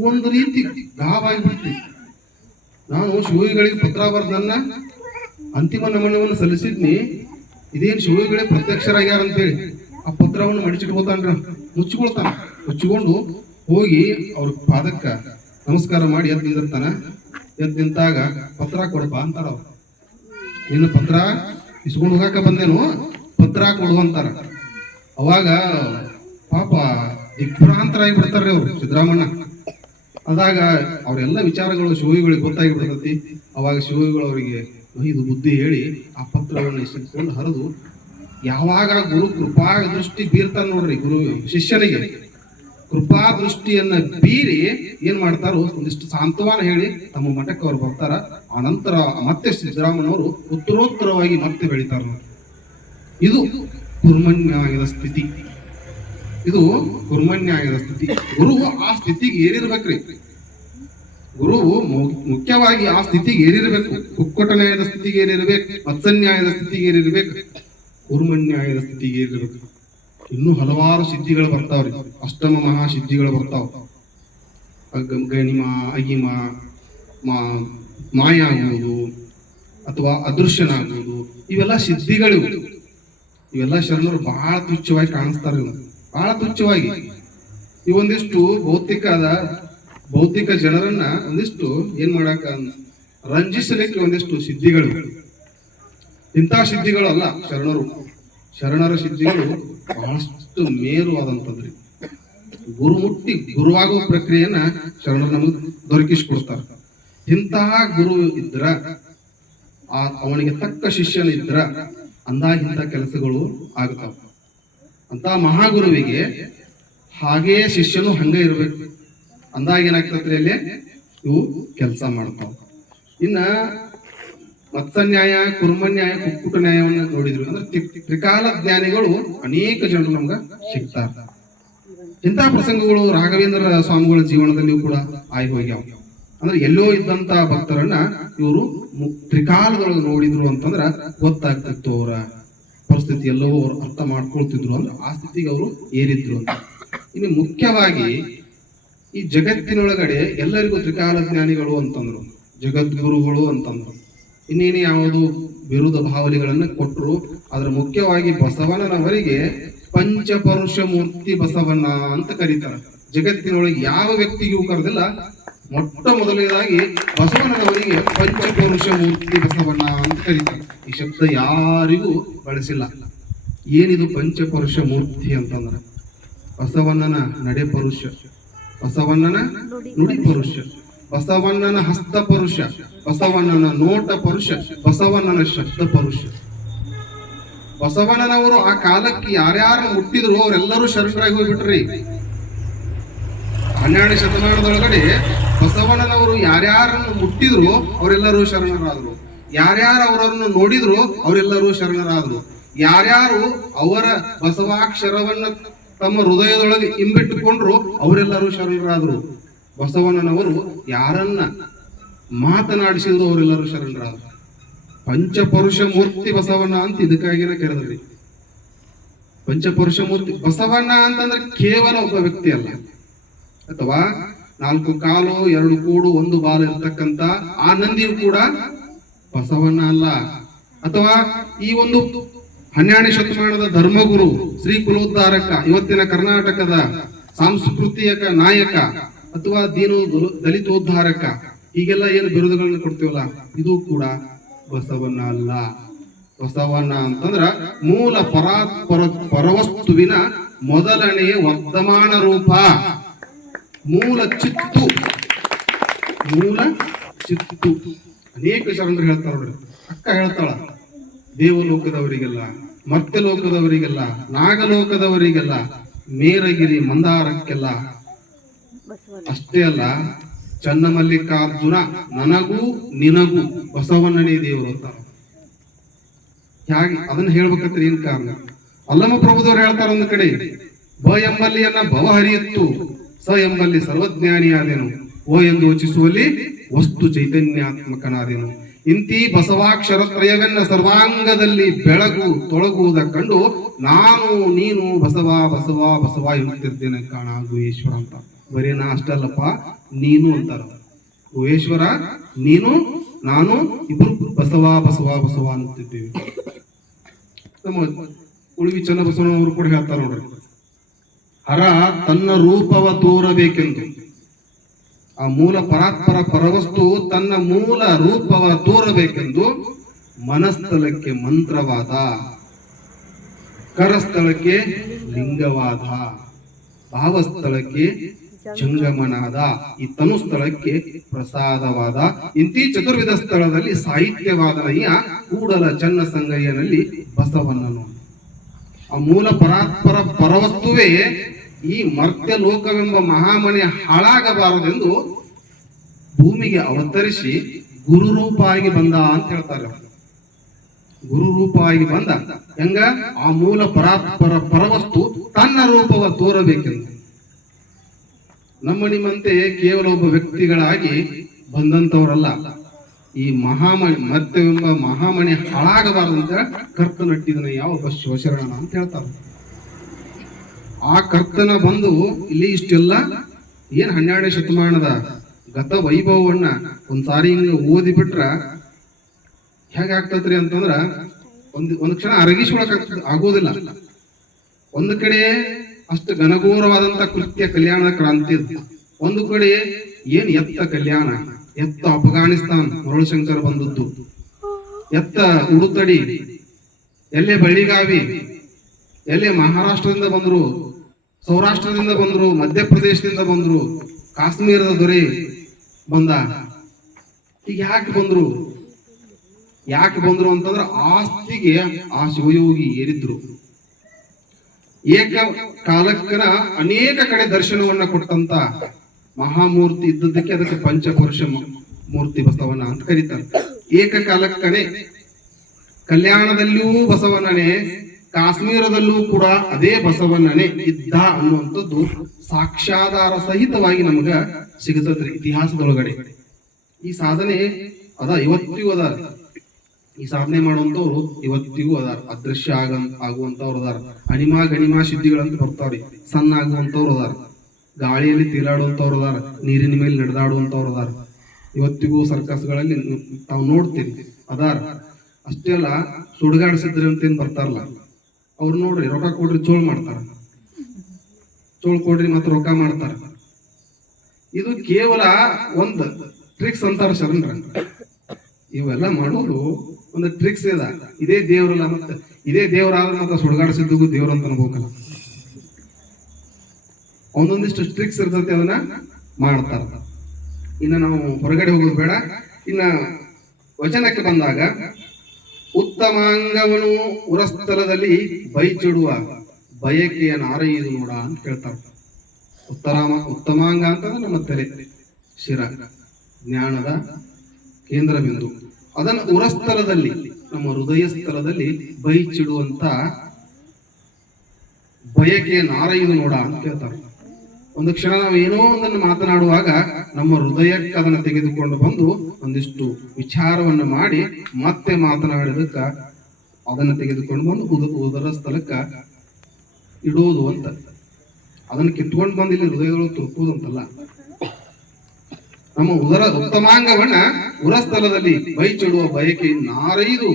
ಒಂದು ರೀತಿ ಗಾಬಾಗ್ಬಿಡ್ತಿ. ನಾನು ಶಿವಯೋಗಿಗಳಿಗೆ ಪತ್ರ ಬರ್ದನ್ನ ಅಂತಿಮ ನಮನವನ್ನು ಸಲ್ಲಿಸಿದ್ನಿ. ಇದೇನ್ ಶಿವಗಳೇ ಪ್ರತ್ಯಕ್ಷರಾಗ್ಯಾರ ಅಂತೇಳಿ ಆ ಪತ್ರವನ್ನು ಮಡಿಚಿಟ್ಕೋತಾನ್ರ, ಮುಚ್ಚಿಕೊಂಡು ಹೋಗಿ ಅವ್ರ ಪಾದಕ್ಕ ನಮಸ್ಕಾರ ಮಾಡಿ ಎದ್ದು ನಿಂದಿರ್ತಾನ. ಎದ್ದು ನಿಂತಾಗ ಪತ್ರ ಕೊಡಪ್ಪ ಅಂತಾರ. ಅವ್ರು ನಿನ್ನ ಪತ್ರ ಇಸ್ಕೊಂಡು ಹೋಗಾಕ ಬಂದೇನು, ಪತ್ರ ಕೊಡು ಅಂತಾರ. ಅವಾಗ ಪಾಪ ದಿಗ್ಭ್ರಾಂತರ ಆಗಿಬಿಡ್ತಾರ್ರಿ ಅವ್ರು ಸಿದ್ದರಾಮಣ್ಣ. ಅದಾಗ ಅವ್ರೆಲ್ಲ ವಿಚಾರಗಳು ಶಿವಗಳಿಗೆ ಗೊತ್ತಾಗಿ ಬಿಡ್ತತಿ. ಅವಾಗ ಶಿವಗಳು ಅವರಿಗೆ ಇದು ಬುದ್ಧಿ ಹೇಳಿ ಆ ಪತ್ರವನ್ನು ಇಸಿಕೊಂಡು ಹರಿದು, ಯಾವಾಗ ಗುರು ಕೃಪಾ ದೃಷ್ಟಿ ಬೀರ್ತಾರ ನೋಡ್ರಿ, ಗುರು ಶಿಷ್ಯನಿಗೆ ಕೃಪಾ ದೃಷ್ಟಿಯನ್ನ ಬೀರಿ ಏನ್ ಮಾಡ್ತಾರೋ ಒಂದಿಷ್ಟು ಸಾಂತ್ವನ ಹೇಳಿ ತಮ್ಮ ಮಠಕ್ಕೆ ಅವ್ರು ಬರ್ತಾರ. ಆ ನಂತರ ಮತ್ತೆ ಸಿದ್ದರಾಮಯ್ಯನವರು ಉತ್ತರೋತ್ತರವಾಗಿ ಮತ್ತೆ ಬೆಳಿತಾರ. ಇದು ಕುರ್ಮನ್ಯಾಯದ ಸ್ಥಿತಿ. ಇದು ಕುರ್ಮನ್ಯಾಯದ ಸ್ಥಿತಿ. ಗುರು ಆ ಸ್ಥಿತಿಗೆ ಏರಿರ್ಬೇಕ್ರಿ. ಗುರು ಮುಖ್ಯವಾಗಿ ಆ ಸ್ಥಿತಿಗೆ ಏರಿರ್ಬೇಕು. ಕುಕ್ಕಟ ನ್ಯಾಯದ ಸ್ಥಿತಿಗೆ ಏರಿರ್ಬೇಕು, ಮತ್ಸನ್ಯಾಯದ ಸ್ಥಿತಿಗೆ ಏರಿರ್ಬೇಕು, ಕುರ್ಮನ್ಯಾಯದ ಸ್ಥಿತಿಗೆ ಏರಿರ್ಬೇಕು. ಇನ್ನೂ ಹಲವಾರು ಸಿದ್ಧಿಗಳು ಬರ್ತಾವ್ರಿ. ಅಷ್ಟಮ ಮಹಾಸಿದ್ಧಿಗಳು ಬರ್ತಾವ. ಗಣಿಮ, ಅಗಿಮ, ಮಾಯ ಆಗುವುದು ಅಥವಾ ಅದೃಶ್ಯನಾಗುವುದು, ಇವೆಲ್ಲ ಸಿದ್ಧಿಗಳಿವು. ಇವೆಲ್ಲ ಶರಣರು ಬಹಳ ತುಚ್ಛವಾಗಿ ಕಾಣಿಸ್ತಾರೆ. ಬಹಳ ತುಚ್ಛವಾಗಿ ಇವೊಂದಿಷ್ಟು ಭೌತಿಕ ಜನರನ್ನ ಒಂದಿಷ್ಟು ಏನ್ ಮಾಡಾಕ ರಂಜಿಸಲಿಕ್ಕೆ ಒಂದಿಷ್ಟು ಸಿದ್ಧಿಗಳು. ಇಂಥ ಸಿದ್ಧಿಗಳು ಅಲ್ಲ ಶರಣರ ಸಿದ್ಧಿಗಳು ಬಹಳಷ್ಟು ಮೇರುವಾದಂಥದ್ರಿ. ಗುರುಮುಟ್ಟಿ ಗುರುವಾಗುವ ಪ್ರಕ್ರಿಯೆಯನ್ನ ಶರಣರು ನಮಗೆ ದೊರಕಿಸಿಕೊಡ್ತಾರೆ. ಇಂತಹ ಗುರು ಇದ್ರ, ಅವನಿಗೆ ತಕ್ಕ ಶಿಷ್ಯನ ಇದ್ರ ಅಂದಾಗಿಂತ ಕೆಲಸಗಳು ಆಗ್ತಾವ. ಅಂತ ಮಹಾಗುರುವಿಗೆ ಹಾಗೇ ಶಿಷ್ಯನು ಹಂಗೆ ಇರ್ಬೇಕು. ಅಂದಾಗ ಏನಾಗ್ತದ್ರಿ, ಅಲ್ಲಿ ಇವು ಕೆಲಸ ಮಾಡ್ತಾವ. ಇನ್ನ ಮತ್ಸನ್ಯಾಯ, ಕುರ್ಮನ್ಯಾಯ, ಕುಕ್ಕುಟ ನ್ಯಾಯವನ್ನು ನೋಡಿದ್ರು ಅಂದ್ರೆ ತ್ರಿಕಾಲ ಜ್ಞಾನಿಗಳು ಅನೇಕ ಜನರು ನಮ್ಗ ಸಿಗ್ತಾರ. ಇಂತಹ ಪ್ರಸಂಗಗಳು ರಾಘವೇಂದ್ರ ಸ್ವಾಮಿಗಳ ಜೀವನದಲ್ಲಿಯೂ ಕೂಡ ಆಗಿ ಹೋಗ್ಯಾವ. ಅಂದ್ರೆ ಎಲ್ಲೋ ಇದ್ದಂತ ಭಕ್ತರನ್ನ ಇವರು ತ್ರಿಕಾಲದೊಳಗೆ ನೋಡಿದ್ರು ಅಂತಂದ್ರ ಗೊತ್ತಾಗ್ತಿತ್ತು ಅವರ ಪರಿಸ್ಥಿತಿ. ಎಲ್ಲವೂ ಅವ್ರು ಅರ್ಥ ಮಾಡ್ಕೊಳ್ತಿದ್ರು ಅಂದ್ರೆ ಆ ಸ್ಥಿತಿಗೆ ಅವರು ಏರಿದ್ರು ಅಂತ. ಇನ್ನು ಮುಖ್ಯವಾಗಿ ಈ ಜಗತ್ತಿನೊಳಗಡೆ ಎಲ್ಲರಿಗೂ ತ್ರಿಕಾಲ ಜ್ಞಾನಿಗಳು ಅಂತಂದ್ರು, ಜಗದ್ಗುರುಗಳು ಅಂತಂದ್ರು. ಇನ್ನೇನು ಯಾವುದು ವಿರುದ್ಧ ಭಾವನೆಗಳನ್ನ ಕೊಟ್ಟರು. ಅದ್ರ ಮುಖ್ಯವಾಗಿ ಬಸವಣ್ಣನವರಿಗೆ ಪಂಚಪರುಷ ಮೂರ್ತಿ ಬಸವಣ್ಣ ಅಂತ ಕರೀತಾರೆ. ಜಗತ್ತಿನೊಳಗೆ ಯಾವ ವ್ಯಕ್ತಿಗೂ ಕರೆದಿಲ್ಲ. ಮೊಟ್ಟ ಮೊದಲನೇದಾಗಿ ಬಸವಣ್ಣನವರಿಗೆ ಪಂಚಪರುಷ ಮೂರ್ತಿ ಬಸವಣ್ಣ ಅಂತ ಕರೀತಾರೆ. ಈ ಶಬ್ದ ಯಾರಿಗೂ ಬಳಸಿಲ್ಲ. ಏನಿದು ಪಂಚಪರುಷ ಮೂರ್ತಿ ಅಂತಂದ್ರೆ ಬಸವಣ್ಣನ ನಡೆ ಪರುಷ, ಬಸವಣ್ಣನ ನುಡಿ ಪರುಷ, ಬಸವಣ್ಣನ ಹಸ್ತ ಪರುಷ, ಬಸವಣ್ಣನ ನೋಟ ಪರುಷ, ಬಸವಣ್ಣನ ಶಬ್ದ ಪರುಷ. ಬಸವಣ್ಣನವರು ಆ ಕಾಲಕ್ಕೆ ಯಾರ್ಯಾರು ಮುಟ್ಟಿದ್ರು ಅವರೆಲ್ಲರೂ ಶರಣರಾಗಿ ಹೋಗ್ಬಿಟ್ರಿ. 12ನೇ ಶತಮಾನದೊಳಗಡೆ ಬಸವಣ್ಣನವರು ಯಾರ್ಯಾರನ್ನು ಮುಟ್ಟಿದ್ರು ಅವರೆಲ್ಲರೂ ಶರಣರಾದ್ರು. ಯಾರ್ಯಾರು ಅವರನ್ನು ನೋಡಿದ್ರು ಅವರೆಲ್ಲರೂ ಶರಣರಾದ್ರು. ಯಾರ್ಯಾರು ಅವರ ಬಸವಾಕ್ಷರವನ್ನ ತಮ್ಮ ಹೃದಯದೊಳಗೆ ಇಂಬಿಟ್ಟುಕೊಂಡ್ರು ಅವರೆಲ್ಲರೂ ಶರಣರಾದ್ರು. ಬಸವಣ್ಣನವರು ಯಾರನ್ನ ಮಾತನಾಡಿಸಿದ್ರು ಅವರೆಲ್ಲರೂ ಶರಣರಾದ್ರು. ಪಂಚಪರುಷ ಮೂರ್ತಿ ಬಸವಣ್ಣ ಅಂತ ಇದಕ್ಕಾಗಿನ ಕರೆದ್ರಿ. ಪಂಚಪರುಷ ಮೂರ್ತಿ ಬಸವಣ್ಣ ಅಂತಂದ್ರೆ ಕೇವಲ ಒಬ್ಬ ವ್ಯಕ್ತಿ ಅಲ್ಲ, ಅಥವಾ 4 ಕಾಲು 2 ಕೂಡು 1 ಬಾಲು ಇರ್ತಕ್ಕಂತ ಆ ನಂದಿಯು ಕೂಡ ಬಸವಣ್ಣ ಅಲ್ಲ. ಅಥವಾ ಈ ಒಂದು 12ನೇ ಶತಮಾನದ ಧರ್ಮಗುರು, ಶ್ರೀ ಕುಲೋದ್ಧಾರಕ, ಇವತ್ತಿನ ಕರ್ನಾಟಕದ ಸಾಂಸ್ಕೃತಿಕ ನಾಯಕ, ಅಥವಾ ದಲಿತೋದ್ಧಾರಕ, ಹೀಗೆಲ್ಲ ಏನು ಬಿರುದುಗಳನ್ನ ಕೊಡ್ತೀವಲ್ಲ, ಇದು ಕೂಡ ಬಸವಣ್ಣ ಅಲ್ಲ. ಬಸವಣ್ಣ ಅಂತಂದ್ರ ಮೂಲ ಪರವಸ್ತುವಿನ ಮೊದಲನೆಯ ವರ್ಧಮಾನ ರೂಪ, ಮೂಲ ಚಿತ್ತು. ಅನೇಕ ಶರಣರು ಹೇಳ್ತಾರ ನೋಡ್ರಿ. ಅಕ್ಕ ಹೇಳ್ತಾಳ, ದೇವಲೋಕದವರಿಗೆಲ್ಲ, ಮತ್ತೆ ಲೋಕದವರಿಗೆಲ್ಲ, ನಾಗಲೋಕದವರಿಗೆಲ್ಲ, ಮೇರಗಿರಿ ಮಂದಾರಕ್ಕೆಲ್ಲ. ಅಷ್ಟೇ ಅಲ್ಲ, ಚನ್ನಮಲ್ಲಿಕಾರ್ಜುನ ನನಗೂ ನಿನಗೂ ಬಸವಣ್ಣನೇ ದೇವರು ಅಂತಾರ. ಹೇಗೆ ಅದನ್ನ ಹೇಳ್ಬೇಕಂದ್ರೆ ಏನ್ ಕಾರಣ? ಅಲ್ಲಮ ಪ್ರಭುದವ್ರು ಹೇಳ್ತಾರ ಒಂದು ಕಡೆ, ಬ ಎಂಬಲ್ಲಿಯನ್ನ ಭವ ಹರಿಯಿತ್ತು, ಸ ಎಂಬಲ್ಲಿ ಸರ್ವಜ್ಞಾನಿಯಾದೆನು, ಓ ಎಂದು ಯೋಚಿಸುವಲ್ಲಿ ವಸ್ತು ಚೈತನ್ಯಾತ್ಮಕನಾದೆನು. ಇಂತಿ ಬಸವಾಕ್ಷರ ತ್ರಯವನ್ನ ಸರ್ವಾಂಗದಲ್ಲಿ ಬೆಳಗು ತೊಳಗುವುದ ಕಂಡು ನಾನು ನೀನು ಬಸವ ಬಸವ ಬಸವ ಎನ್ನುತ್ತಿದ್ದೇನೆ ಕಾಣ ಗುಹೇಶ್ವರ ಅಂತ. ಬರೀ ನಾ ಅಷ್ಟಲ್ಲಪ್ಪ, ನೀನು ಅಂತಾರ. ಗುಹೇಶ್ವರ ನೀನು ನಾನು ಇಬ್ರು ಬಸವ ಬಸವ ಬಸವ ಅನ್ನುತ್ತಿದ್ದೇವೆ. ನಮ್ಮ ಉಳಿವಿ ಚನ್ನಬಸವನವರು ಕೂಡ ಹೇಳ್ತಾರೆ ನೋಡ್ರಿ, ಹರ ತನ್ನ ರೂಪವ ತೋರಬೇಕೆಂದು, ಆ ಮೂಲ ಪರಾತ್ಪರ ಪರವಸ್ತು ತನ್ನ ಮೂಲ ರೂಪವ ತೋರಬೇಕೆಂದು ಮನಸ್ಥಳಕ್ಕೆ ಮಂತ್ರವಾದ, ಕರಸ್ಥಳಕ್ಕೆ ಲಿಂಗವಾದ, ಭಾವಸ್ಥಳಕ್ಕೆ ಜಂಗಮನಾದ, ಈ ತನುಸ್ಥಳಕ್ಕೆ ಪ್ರಸಾದವಾದ, ಇಂತಿ ಚತುರ್ವಿಧ ಸ್ಥಳದಲ್ಲಿ ಸಾಹಿತ್ಯವಾದನಯ್ಯ ಕೂಡಲ ಚನ್ನ ಸಂಗಯ್ಯನಲ್ಲಿ ಬಸವಣ್ಣನು. ಆ ಮೂಲ ಪರಾತ್ಪರ ಪರವಸ್ತುವೇ ಈ ಮರ್ತ್ಯ ಲೋಕವೆಂಬ ಮಹಾಮನೆ ಹಾಳಾಗಬಾರದೆಂದು ಭೂಮಿಗೆ ಅವತರಿಸಿ ಗುರುರೂಪಾಗಿ ಬಂದ ಅಂತ ಹೇಳ್ತಾರೆ. ಗುರುರೂಪವಾಗಿ ಬಂದ ಹೆಂಗ, ಆ ಮೂಲ ಪರಾತ್ಪರ ಪರವಸ್ತು ತನ್ನ ರೂಪವ ತೋರಬೇಕೆಂದು. ನಮ್ಮ ನಿಮ್ಮಂತೆ ಕೇವಲ ಒಬ್ಬ ವ್ಯಕ್ತಿಗಳಾಗಿ ಬಂದಂತವರಲ್ಲ, ಈ ಮಹಾಮಣಿ ಮರ್ತ್ಯವೆಂಬ ಮಹಾಮಣಿ ಹಾಳಾಗಬಾರದಂತ ಕರ್ತನಟ್ಟಿದನ ಯಾವ ಒಬ್ಬ ಶಿವಶರಣ ಅಂತ ಹೇಳ್ತಾರೆ. ಆ ಕರ್ತನ ಬಂದು ಇಲ್ಲಿ ಇಷ್ಟೆಲ್ಲ ಏನ್ 12ನೇ ಶತಮಾನದ ಗತ ವೈಭವವನ್ನ ಒಂದ್ಸಾರಿ ಹಿಂಗ ಓದಿ ಬಿಟ್ರ ಹೇಗಾಗ್ತದ್ರಿ ಅಂತಂದ್ರ ಒಂದು ಕ್ಷಣ ಅರಗಿಸ್ಕೊಳಕ್ ಆಗೋದಿಲ್ಲ. ಒಂದು ಕಡೆ ಅಷ್ಟು ಘನಘೋರವಾದಂತ ಕೃತ್ಯ ಕಲ್ಯಾಣದ ಕ್ರಾಂತಿ, ಒಂದು ಕಡೆ ಏನ್ ಎತ್ತ ಕಲ್ಯಾಣ, ಎತ್ತ ಅಫ್ಘಾನಿಸ್ತಾನ್ ಮರಳುಶಂಕರ್ ಬಂದದ್ದು, ಎತ್ತ ಉಡುತಡಿ, ಎಲ್ಲೇ ಬಳ್ಳಿಗಾವಿ, ಎಲ್ಲೇ ಮಹಾರಾಷ್ಟ್ರದಿಂದ ಬಂದ್ರು, ಸೌರಾಷ್ಟ್ರದಿಂದ ಬಂದ್ರು, ಮಧ್ಯಪ್ರದೇಶದಿಂದ ಬಂದ್ರು, ಕಾಶ್ಮೀರದ ದೊರೆ ಬಂದ. ಈಗ ಯಾಕೆ ಬಂದ್ರು ಅಂತಂದ್ರೆ ಆಸ್ತಿಗೆ ಆ ಶಿವಯೋಗಿ ಏರಿದ್ರು. ಏಕ ಕಾಲಕ್ಕನ ಅನೇಕ ಕಡೆ ದರ್ಶನವನ್ನ ಕೊಟ್ಟಂತ ಮಹಾಮೂರ್ತಿ ಇದ್ದದಕ್ಕೆ ಅದಕ್ಕೆ ಪಂಚಪುರುಷ ಮೂರ್ತಿ ಬಸವಣ್ಣ ಅಂತ ಕರೀತಾರೆ. ಏಕಕಾಲಕ್ಕನೆ ಕಲ್ಯಾಣದಲ್ಲಿಯೂ ಬಸವಣ್ಣನೇ, ಕಾಶ್ಮೀರದಲ್ಲೂ ಕೂಡ ಅದೇ ಬಸವಣ್ಣನೇ ಇದ್ದ ಅನ್ನುವಂಥದ್ದು ಸಾಕ್ಷ್ಯಾಧಾರ ಸಹಿತವಾಗಿ ನಮಗ ಸಿಗುತ್ತದೆ ಇತಿಹಾಸದೊಳಗಡೆ. ಈ ಸಾಧನೆ ಅದ ಇವತ್ತಿಗೂ ಅದಾರ, ಈ ಸಾಧನೆ ಮಾಡುವಂತವ್ರು ಇವತ್ತಿಗೂ ಅದಾರ, ಅದೃಶ್ಯ ಆಗುವಂತವ್ರು ಅದಾರ, ಅಣಿಮಾ ಗಣಿಮಾ ಸಿದ್ಧಿಗಳಂತ ಬರ್ತಾವ್ರಿ, ಸಣ್ಣ ಆಗುವಂತವ್ರು ಅದಾರ, ಗಾಳಿಯಲ್ಲಿ ತೇಲಾಡುವಂತವ್ರು ಅದಾರ, ನೀರಿನ ಮೇಲೆ ನಡೆದಾಡುವಂತವ್ರು ಅದಾರ. ಇವತ್ತಿಗೂ ಸರ್ಕಸ್ಗಳಲ್ಲಿ ತಾವು ನೋಡ್ತೀವಿ ಅದಾರ. ಅಷ್ಟೇ ಅಲ್ಲ, ಸುಡುಗಾಡಿಸಿದ್ರಿ ಅಂತೇನ್ ಬರ್ತಾರಲ್ಲ ಅವ್ರು ನೋಡ್ರಿ, ರೊಕ್ಕ ಕೊಡ್ರಿ ಚೋಳ್ ಮಾಡ್ತಾರ, ಚೋಳ್ ಕೊಡ್ರಿ ಮತ್ತೆ ರೊಕ್ಕ ಮಾಡ್ತಾರ. ಇದು ಕೇವಲ ಒಂದು ಟ್ರಿಕ್ಸ್ ಅಂತಾರ ಶರಣ್ರ. ಇವೆಲ್ಲ ಮಾಡೋದು ಒಂದು ಟ್ರಿಕ್ಸ್ ಇದೆ. ಇದೇ ದೇವ್ರಲ್ಲ, ಮತ್ತೆ ಇದೇ ದೇವ್ರಾದ್ರೆ ಮತ್ತೆ ಸುಡುಗಾಡಿಸಿದ್ದು ದೇವ್ರ ಅಂತ ಅನ್ಬೇಕಲ್ಲ. ಒಂದೊಂದಿಷ್ಟು ಟ್ರಿಕ್ಸ್ ಇರ್ತೈತಿ, ಅದನ್ನ ಮಾಡ್ತಾರ. ಇನ್ನ ನಾವು ಹೊರಗಡೆ ಹೋಗೋದು ಬೇಡ. ಇನ್ನ ವಚನಕ್ಕೆ ಬಂದಾಗ, ಉತ್ತಮಾಂಗವನು ಉರಸ್ಥಲದಲ್ಲಿ ಬೈಚಿಡುವ ಬಯಕೆಯ ನಾರೈದು ನೋಡ ಅಂತ ಹೇಳ್ತಾರೆ. ಉತ್ತಮಾಂಗ ಅಂತಂದ್ರೆ ನಮ್ಮ ತಲೆ, ಶಿರ, ಜ್ಞಾನದ ಕೇಂದ್ರ ಬಿಂದು. ಅದನ್ನ ಉರಸ್ಥಲದಲ್ಲಿ, ನಮ್ಮ ಹೃದಯ ಸ್ಥಳದಲ್ಲಿ ಬೈಚಿಡುವಂತ ಬಯಕೆಯ ನಾರೈದು ನೋಡ ಅಂತ ಕೇಳ್ತಾರೆ. ಒಂದು ಕ್ಷಣ ನಾವು ಏನೋ ಒಂದನ್ನು ಮಾತನಾಡುವಾಗ ನಮ್ಮ ಹೃದಯಕ್ಕೆ ಅದನ್ನ ತೆಗೆದುಕೊಂಡು ಬಂದು ಒಂದಿಷ್ಟು ವಿಚಾರವನ್ನು ಮಾಡಿ ಮತ್ತೆ ಮಾತನಾಡಿದಕ್ಕ ಅದನ್ನ ತೆಗೆದುಕೊಂಡು ಬಂದು ಉದರ ಸ್ಥಳಕ್ಕ ಇಡೋದು ಅಂತ. ಅದನ್ನ ಕಿತ್ಕೊಂಡು ಬಂದು ಇಲ್ಲಿ ಹೃದಯದೊಳಗೆ ತುರುಕುವುದು ಅಂತಲ್ಲ. ನಮ್ಮ ಉತ್ತಮಾಂಗವನ್ನ ಉರಸ್ಥಲದಲ್ಲಿ ಬೈಚಿಡುವ ಬಯಕೆ ನಾರೈದು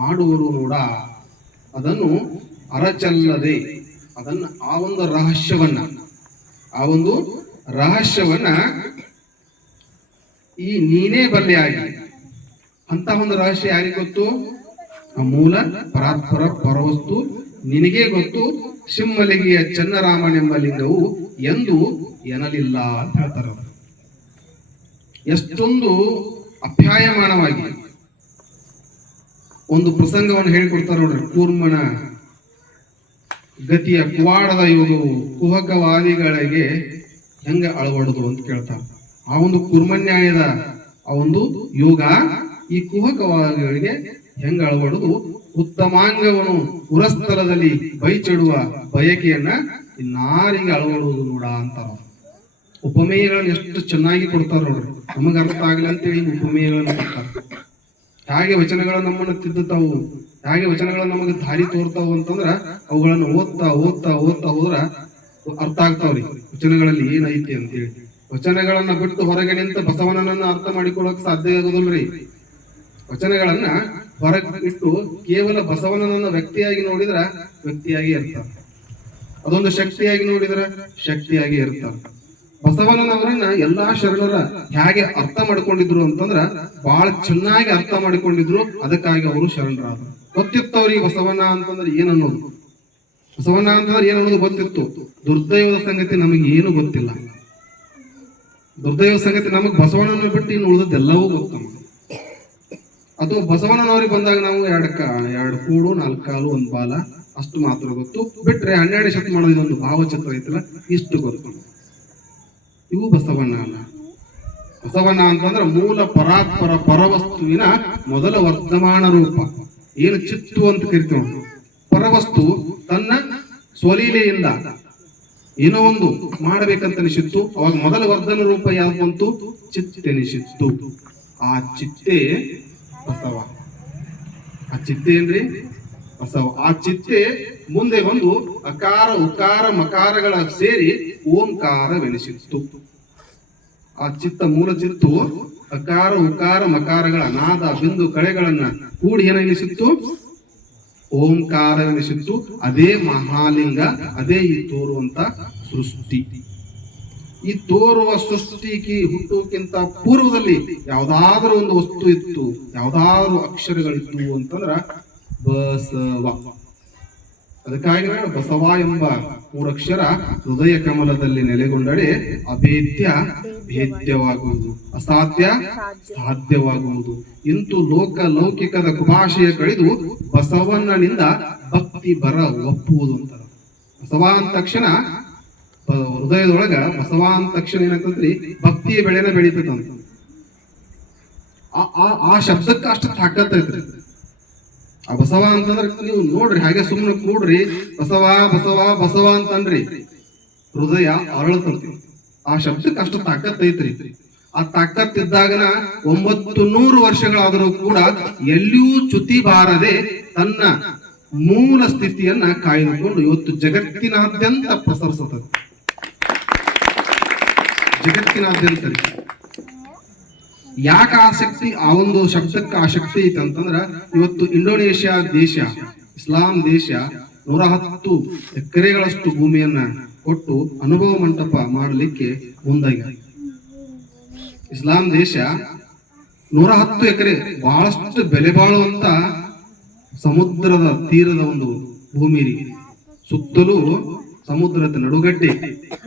ಮಾಡುವರು ನೋಡ. ಅದನ್ನು ಅರಚಲ್ಲದೆ, ಅದನ್ನ ಆ ಒಂದು ರಹಸ್ಯವನ್ನ ಈ ನೀನೇ ಬಲ್ಲೆಯಾಗಿ. ಅಂತ ಒಂದು ರಹಸ್ಯ ಯಾರಿಗೆ ಗೊತ್ತು? ಆ ಮೂಲ ಪರಾತ್ಪರ ಪರವಸ್ತು ನಿನಗೇ ಗೊತ್ತು. ಸಿಂಹಲಿಗೆಯ ಚನ್ನರಾಮನೆಂಬ ಲಿಂಗವು ಎಂದು ಎನ್ನಲಿಲ್ಲ ಅಂತ ಹೇಳ್ತಾರೆ. ಎಷ್ಟೊಂದು ಅಪ್ಯಾಯಮಾನವಾಗಿ ಒಂದು ಪ್ರಸಂಗವನ್ನು ಹೇಳಿಕೊಡ್ತಾರೆ ನೋಡ್ರಿ. ಕೂರ್ಮನ ಗತಿಯ ಕುವಾಡದ ಯೋಗವು ಕುಹಕವಾದಿಗಳಿಗೆ ಹೆಂಗ ಅಳವಡುದು ಅಂತ ಕೇಳ್ತಾರೆ. ಆ ಒಂದು ಕುರ್ಮನ್ಯಾಯದ ಆ ಒಂದು ಯೋಗ ಈ ಕುಹಕವಾದಿಗಳಿಗೆ ಹೆಂಗ ಅಳವಡುದು, ಉತ್ತಮಾಂಗವನು ಉರಸ್ಥಲದಲ್ಲಿ ಬೈಚಿಡುವ ಬಯಕೆಯನ್ನ ನಾರಿಗೆ ಅಳವಡುವುದು ನೋಡ ಅಂತಾರ. ಉಪಮೇಯಗಳನ್ನ ಎಷ್ಟು ಚೆನ್ನಾಗಿ ಕೊಡ್ತಾರ ನೋಡ್ರಿ. ನಮಗ ಅರ್ಥ ಆಗ್ಲಿ ಅಂತೇಳಿ ಉಪಮೇಯಗಳನ್ನ ಕೊಡ್ತಾರೆ. ಹೇಗೆ ವಚನಗಳು ನಮ್ಮನ್ನು ತಿದ್ದುತ್ತಾವು, ಹೇಗೆ ವಚನಗಳು ನಮಗೆ ದಾರಿ ತೋರ್ತಾವು ಅಂತಂದ್ರ ಅವುಗಳನ್ನು ಓದ್ತಾ ಹೋದ್ರ ಅರ್ಥ ಆಗ್ತಾವ್ರಿ ವಚನಗಳಲ್ಲಿ ಏನೈತಿ ಅಂತೇಳಿ. ವಚನಗಳನ್ನ ಬಿಟ್ಟು ಹೊರಗೆ ನಿಂತ ಬಸವನನ್ನ ಅರ್ಥ ಮಾಡಿಕೊಳ್ಳಕ್ ಸಾಧ್ಯ ಆಗೋದಿಲ್ರಿ. ವಚನಗಳನ್ನ ಹೊರಗೆ ಇಟ್ಟು ಕೇವಲ ಬಸವಣ್ಣನನ್ನ ವ್ಯಕ್ತಿಯಾಗಿ ನೋಡಿದ್ರ ವ್ಯಕ್ತಿಯಾಗಿ ಇರ್ತಾರೆ, ಅದೊಂದು ಶಕ್ತಿಯಾಗಿ ನೋಡಿದ್ರ ಶಕ್ತಿಯಾಗಿ ಇರ್ತಾರೆ. ಬಸವಣ್ಣನವರನ್ನ ಎಲ್ಲಾ ಶರಣರ ಹೇಗೆ ಅರ್ಥ ಮಾಡ್ಕೊಂಡಿದ್ರು ಅಂತಂದ್ರ ಬಹಳ ಚೆನ್ನಾಗಿ ಅರ್ಥ ಮಾಡಿಕೊಂಡಿದ್ರು. ಅದಕ್ಕಾಗಿ ಅವರು ಶರಣರಾದರು. ಗೊತ್ತಿತ್ತವ್ರಿಗೆ ಬಸವಣ್ಣ ಅಂತಂದ್ರೆ ಏನನ್ನೋದು, ಬಸವಣ್ಣ ಅಂತಂದ್ರೆ ಏನನ್ನೋದು ಗೊತ್ತಿತ್ತು. ದುರ್ದೈವದ ಸಂಗತಿ ನಮಗೆ ಏನು ಗೊತ್ತಿಲ್ಲ. ದುರ್ದೈವ ಸಂಗತಿ ನಮಗ್ ಬಸವಣ್ಣನ ಬಿಟ್ಟು ಇನ್ನು ಉಳಿದದ್ದೆಲ್ಲವೂ ಗೊತ್ತು. ಅಥವಾ ಬಸವಣ್ಣನವ್ರಿಗೆ ಬಂದಾಗ ನಾವು ಎರಡು ಕೂಡು 4 ಕಾಲು 1 ಬಾಲ ಅಷ್ಟು ಮಾತ್ರ ಗೊತ್ತು. ಬಿಟ್ರೆ 12 ಶತಮಾನದ ಇದೊಂದು ಭಾವಚಿತ್ರ ಐತಲ್ಲ, ಇಷ್ಟು ಗೊತ್ತು. ಇವು ಬಸವಣ್ಣ ಅಲ್ಲ. ಬಸವಣ್ಣ ಅಂತಂದ್ರೆ ಮೂಲ ಪರಾತ್ಪರ ಪರವಸ್ತುವಿನ ಮೊದಲ ವರ್ಧಮಾನ ರೂಪ. ಏನು ಚಿತ್ತು ಅಂತ ಕರಿತೀವಿ. ಪರವಸ್ತು ತನ್ನ ಸ್ವಲೀಲೆಯಿಂದ ಏನೋ ಒಂದು ಮಾಡಬೇಕಂತ ಅನಿಸಿತ್ತು. ಅವಾಗ ಮೊದಲ ವರ್ಧನ ರೂಪ ಯಾವ್ದು ಬಂತು? ಚಿತ್ತೆನಿಸಿತ್ತು. ಆ ಚಿತ್ತೆ ಬಸವ. ಆ ಚಿತ್ತೆ ಏನ್ರಿ? ಬಸವ. ಆ ಚಿತ್ತೆ ಮುಂದೆ ಬಂದು ಅಕಾರ ಉಕಾರ ಮಕಾರಗಳ ಸೇರಿ ಓಂಕಾರವೆನಿಸಿತ್ತು. ಆ ಚಿತ್ತ ಮೂಲ ಚಿತ್ತು ಅಕಾರ ಉಕಾರ ಮಕಾರಗಳ ನಾದ ಬಿಂದು ಕಳೆಗಳನ್ನ ಕೂಡಿ ಏನೆನಿಸಿತ್ತು? ಓಂಕಾರವೆನಿಸಿತ್ತು. ಅದೇ ಮಹಾಲಿಂಗ, ಅದೇ ಈ ತೋರುವಂತ ಸೃಷ್ಟಿ. ಈ ತೋರುವ ಸೃಷ್ಟಿಗೆ ಹುಟ್ಟುವುದಕ್ಕಿಂತ ಪೂರ್ವದಲ್ಲಿ ಯಾವ್ದಾದ್ರೂ ಒಂದು ವಸ್ತು ಇತ್ತು, ಯಾವ್ದಾದ್ರು ಅಕ್ಷರಗಳಿತ್ತು ಅಂತಂದ್ರ ಬಸವ. ಅದಕ್ಕಾಗಿ ಬಸವ ಎಂಬ 3 ಅಕ್ಷರ ಹೃದಯ ಕಮಲದಲ್ಲಿ ನೆಲೆಗೊಂಡರೆ ಅಭೇದ್ಯ ಭೇದ್ಯವಾಗುವುದು, ಅಸಾಧ್ಯ ಸಾಧ್ಯವಾಗುವುದು. ಇಂತು ಲೌಕಿಕದ ಕುಭಾಷೆಯ ಕಳೆದು ಬಸವಣ್ಣನಿಂದ ಭಕ್ತಿ ಬರ ಒಪ್ಪುವುದು ಅಂತ. ಬಸವ ಅಂದ ತಕ್ಷಣ ಹೃದಯದೊಳಗ ಬಸವ ಅಂದ ತಕ್ಷಣ ಏನಾಗ್ತದ್ರಿ? ಭಕ್ತಿಯ ಬೆಳೆನ ಬೆಳೀತದಂತ. ಆ ಶಬ್ದಕ್ಕೆ ಅಷ್ಟು ತಾಕತ್ತೈತ್ರಿ. ಆ ಬಸವ ಅಂತಂದ್ರೆ ನೀವು ನೋಡ್ರಿ, ಹಾಗೆ ಸುಮ್ಮನೆ ಕೂಡ್ರಿ, ಬಸವ ಬಸವ ಬಸವ ಅಂತನ್ರಿ, ಹೃದಯ ಅರಳತಂತಿ. ಆ ಶಬ್ದಕ್ಕೆ ಅಷ್ಟು ತಾಕತ್ತೈತ್ರಿ. ಆ ತಾಕತ್ತಿದ್ದಾಗನ 900 ವರ್ಷಗಳಾದರೂ ಕೂಡ ಎಲ್ಲಿಯೂ ಚ್ಯುತಿ ಬಾರದೆ ತನ್ನ ಮೂಲ ಸ್ಥಿತಿಯನ್ನ ಕಾಯ್ದುಕೊಂಡು ಇವತ್ತು ಜಗತ್ತಿನಾದ್ಯಂತ ಪ್ರಸರಿಸುತ್ತದೆ. ಜಗತ್ತಿನಾದ್ಯಂತ ಯಾಕೆ ಆಸಕ್ತಿ? ಆ ಒಂದು ಶಬ್ದಕ್ಕೆ ಆಸಕ್ತಿ ಐತೆ ಅಂತಂದ್ರ ಇವತ್ತು ಇಂಡೋನೇಷ್ಯಾ ದೇಶ, ಇಸ್ಲಾಂ ದೇಶ 110 ಎಕರೆಗಳಷ್ಟು ಭೂಮಿಯನ್ನ ಕೊಟ್ಟು ಅನುಭವ ಮಂಟಪ ಮಾಡಲಿಕ್ಕೆ ಮುಂದಾಗಿದೆ. ಇಸ್ಲಾಂ ದೇಶ 110 ಎಕರೆ, ಬಹಳಷ್ಟು ಬೆಲೆ ಬಾಳುವಂತ ಸಮುದ್ರದ ತೀರದ ಒಂದು ಭೂಮಿ. ಸುತ್ತಲೂ ಸಮುದ್ರದ ನಡುಗಡ್ಡೆ,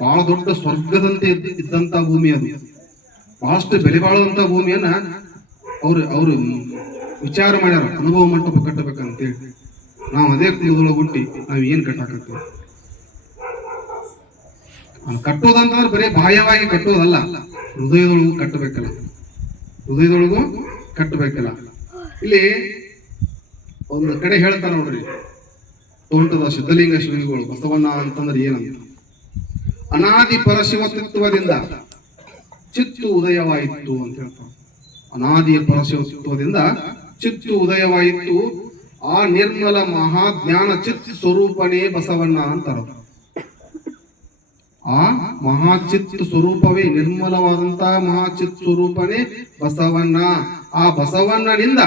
ಬಹಳ ದೊಡ್ಡ ಸ್ವರ್ಗದಂತೆ ಇದ್ದಂತ ಭೂಮಿ ಅದು. ಬಹಳಷ್ಟು ಬೆಲೆ ಬಾಳುವಂತ ಭೂಮಿಯನ್ನ ಅವರು ವಿಚಾರ ಮಾಡ್ಯಾರ, ಅನುಭವ ಮಂಟಪ ಕಟ್ಟಬೇಕಂತೇಳಿ. ನಾವು ಅದೇ ಕುಲದೊಳಗೆ ಹುಟ್ಟಿ ನಾವ್ ಏನ್ ಕಟ್ಟಾಕತ್ತೀವಿ? ಕಟ್ಟೋದಂತಂದ್ರೆ ಬರೀ ಬಾಹ್ಯವಾಗಿ ಕಟ್ಟೋದಲ್ಲ, ಹೃದಯದೊಳಗೂ ಕಟ್ಟಬೇಕಲ್ಲ. ಹೃದಯದೊಳಗೂ ಕಟ್ಟಬೇಕಲ್ಲ. ಇಲ್ಲಿ ಒಂದು ಕಡೆ ಹೇಳ್ತಾರ ನೋಡ್ರಿ, ತೋಂಟದ ಸಿದ್ಧಲಿಂಗ ಶ್ರೀಗಳು ಬಸವಣ್ಣ ಅಂತಂದ್ರೆ ಏನಂತ. ಅನಾದಿ ಪರಶಿವತ್ವದಿಂದ ಚಿತ್ತು ಉದಯವಾಯಿತು ಅಂತ ಹೇಳ್ತಾರೆ. ಅನಾದಿ ಪರಶಿವತ್ವದಿಂದ ಚಿತ್ತು ಉದಯವಾಯಿತು. ಆ ನಿರ್ಮಲ ಮಹಾಜ್ಞಾನ ಚಿತ್ ಸ್ವರೂಪನೇ ಬಸವಣ್ಣ ಅಂತಾರ. ಆ ಮಹಾಚಿತ್ ಸ್ವರೂಪವೇ, ನಿರ್ಮಲವಾದಂತಹ ಮಹಾಚಿತ್ ಸ್ವರೂಪನೇ ಬಸವಣ್ಣ. ಆ ಬಸವಣ್ಣನಿಂದ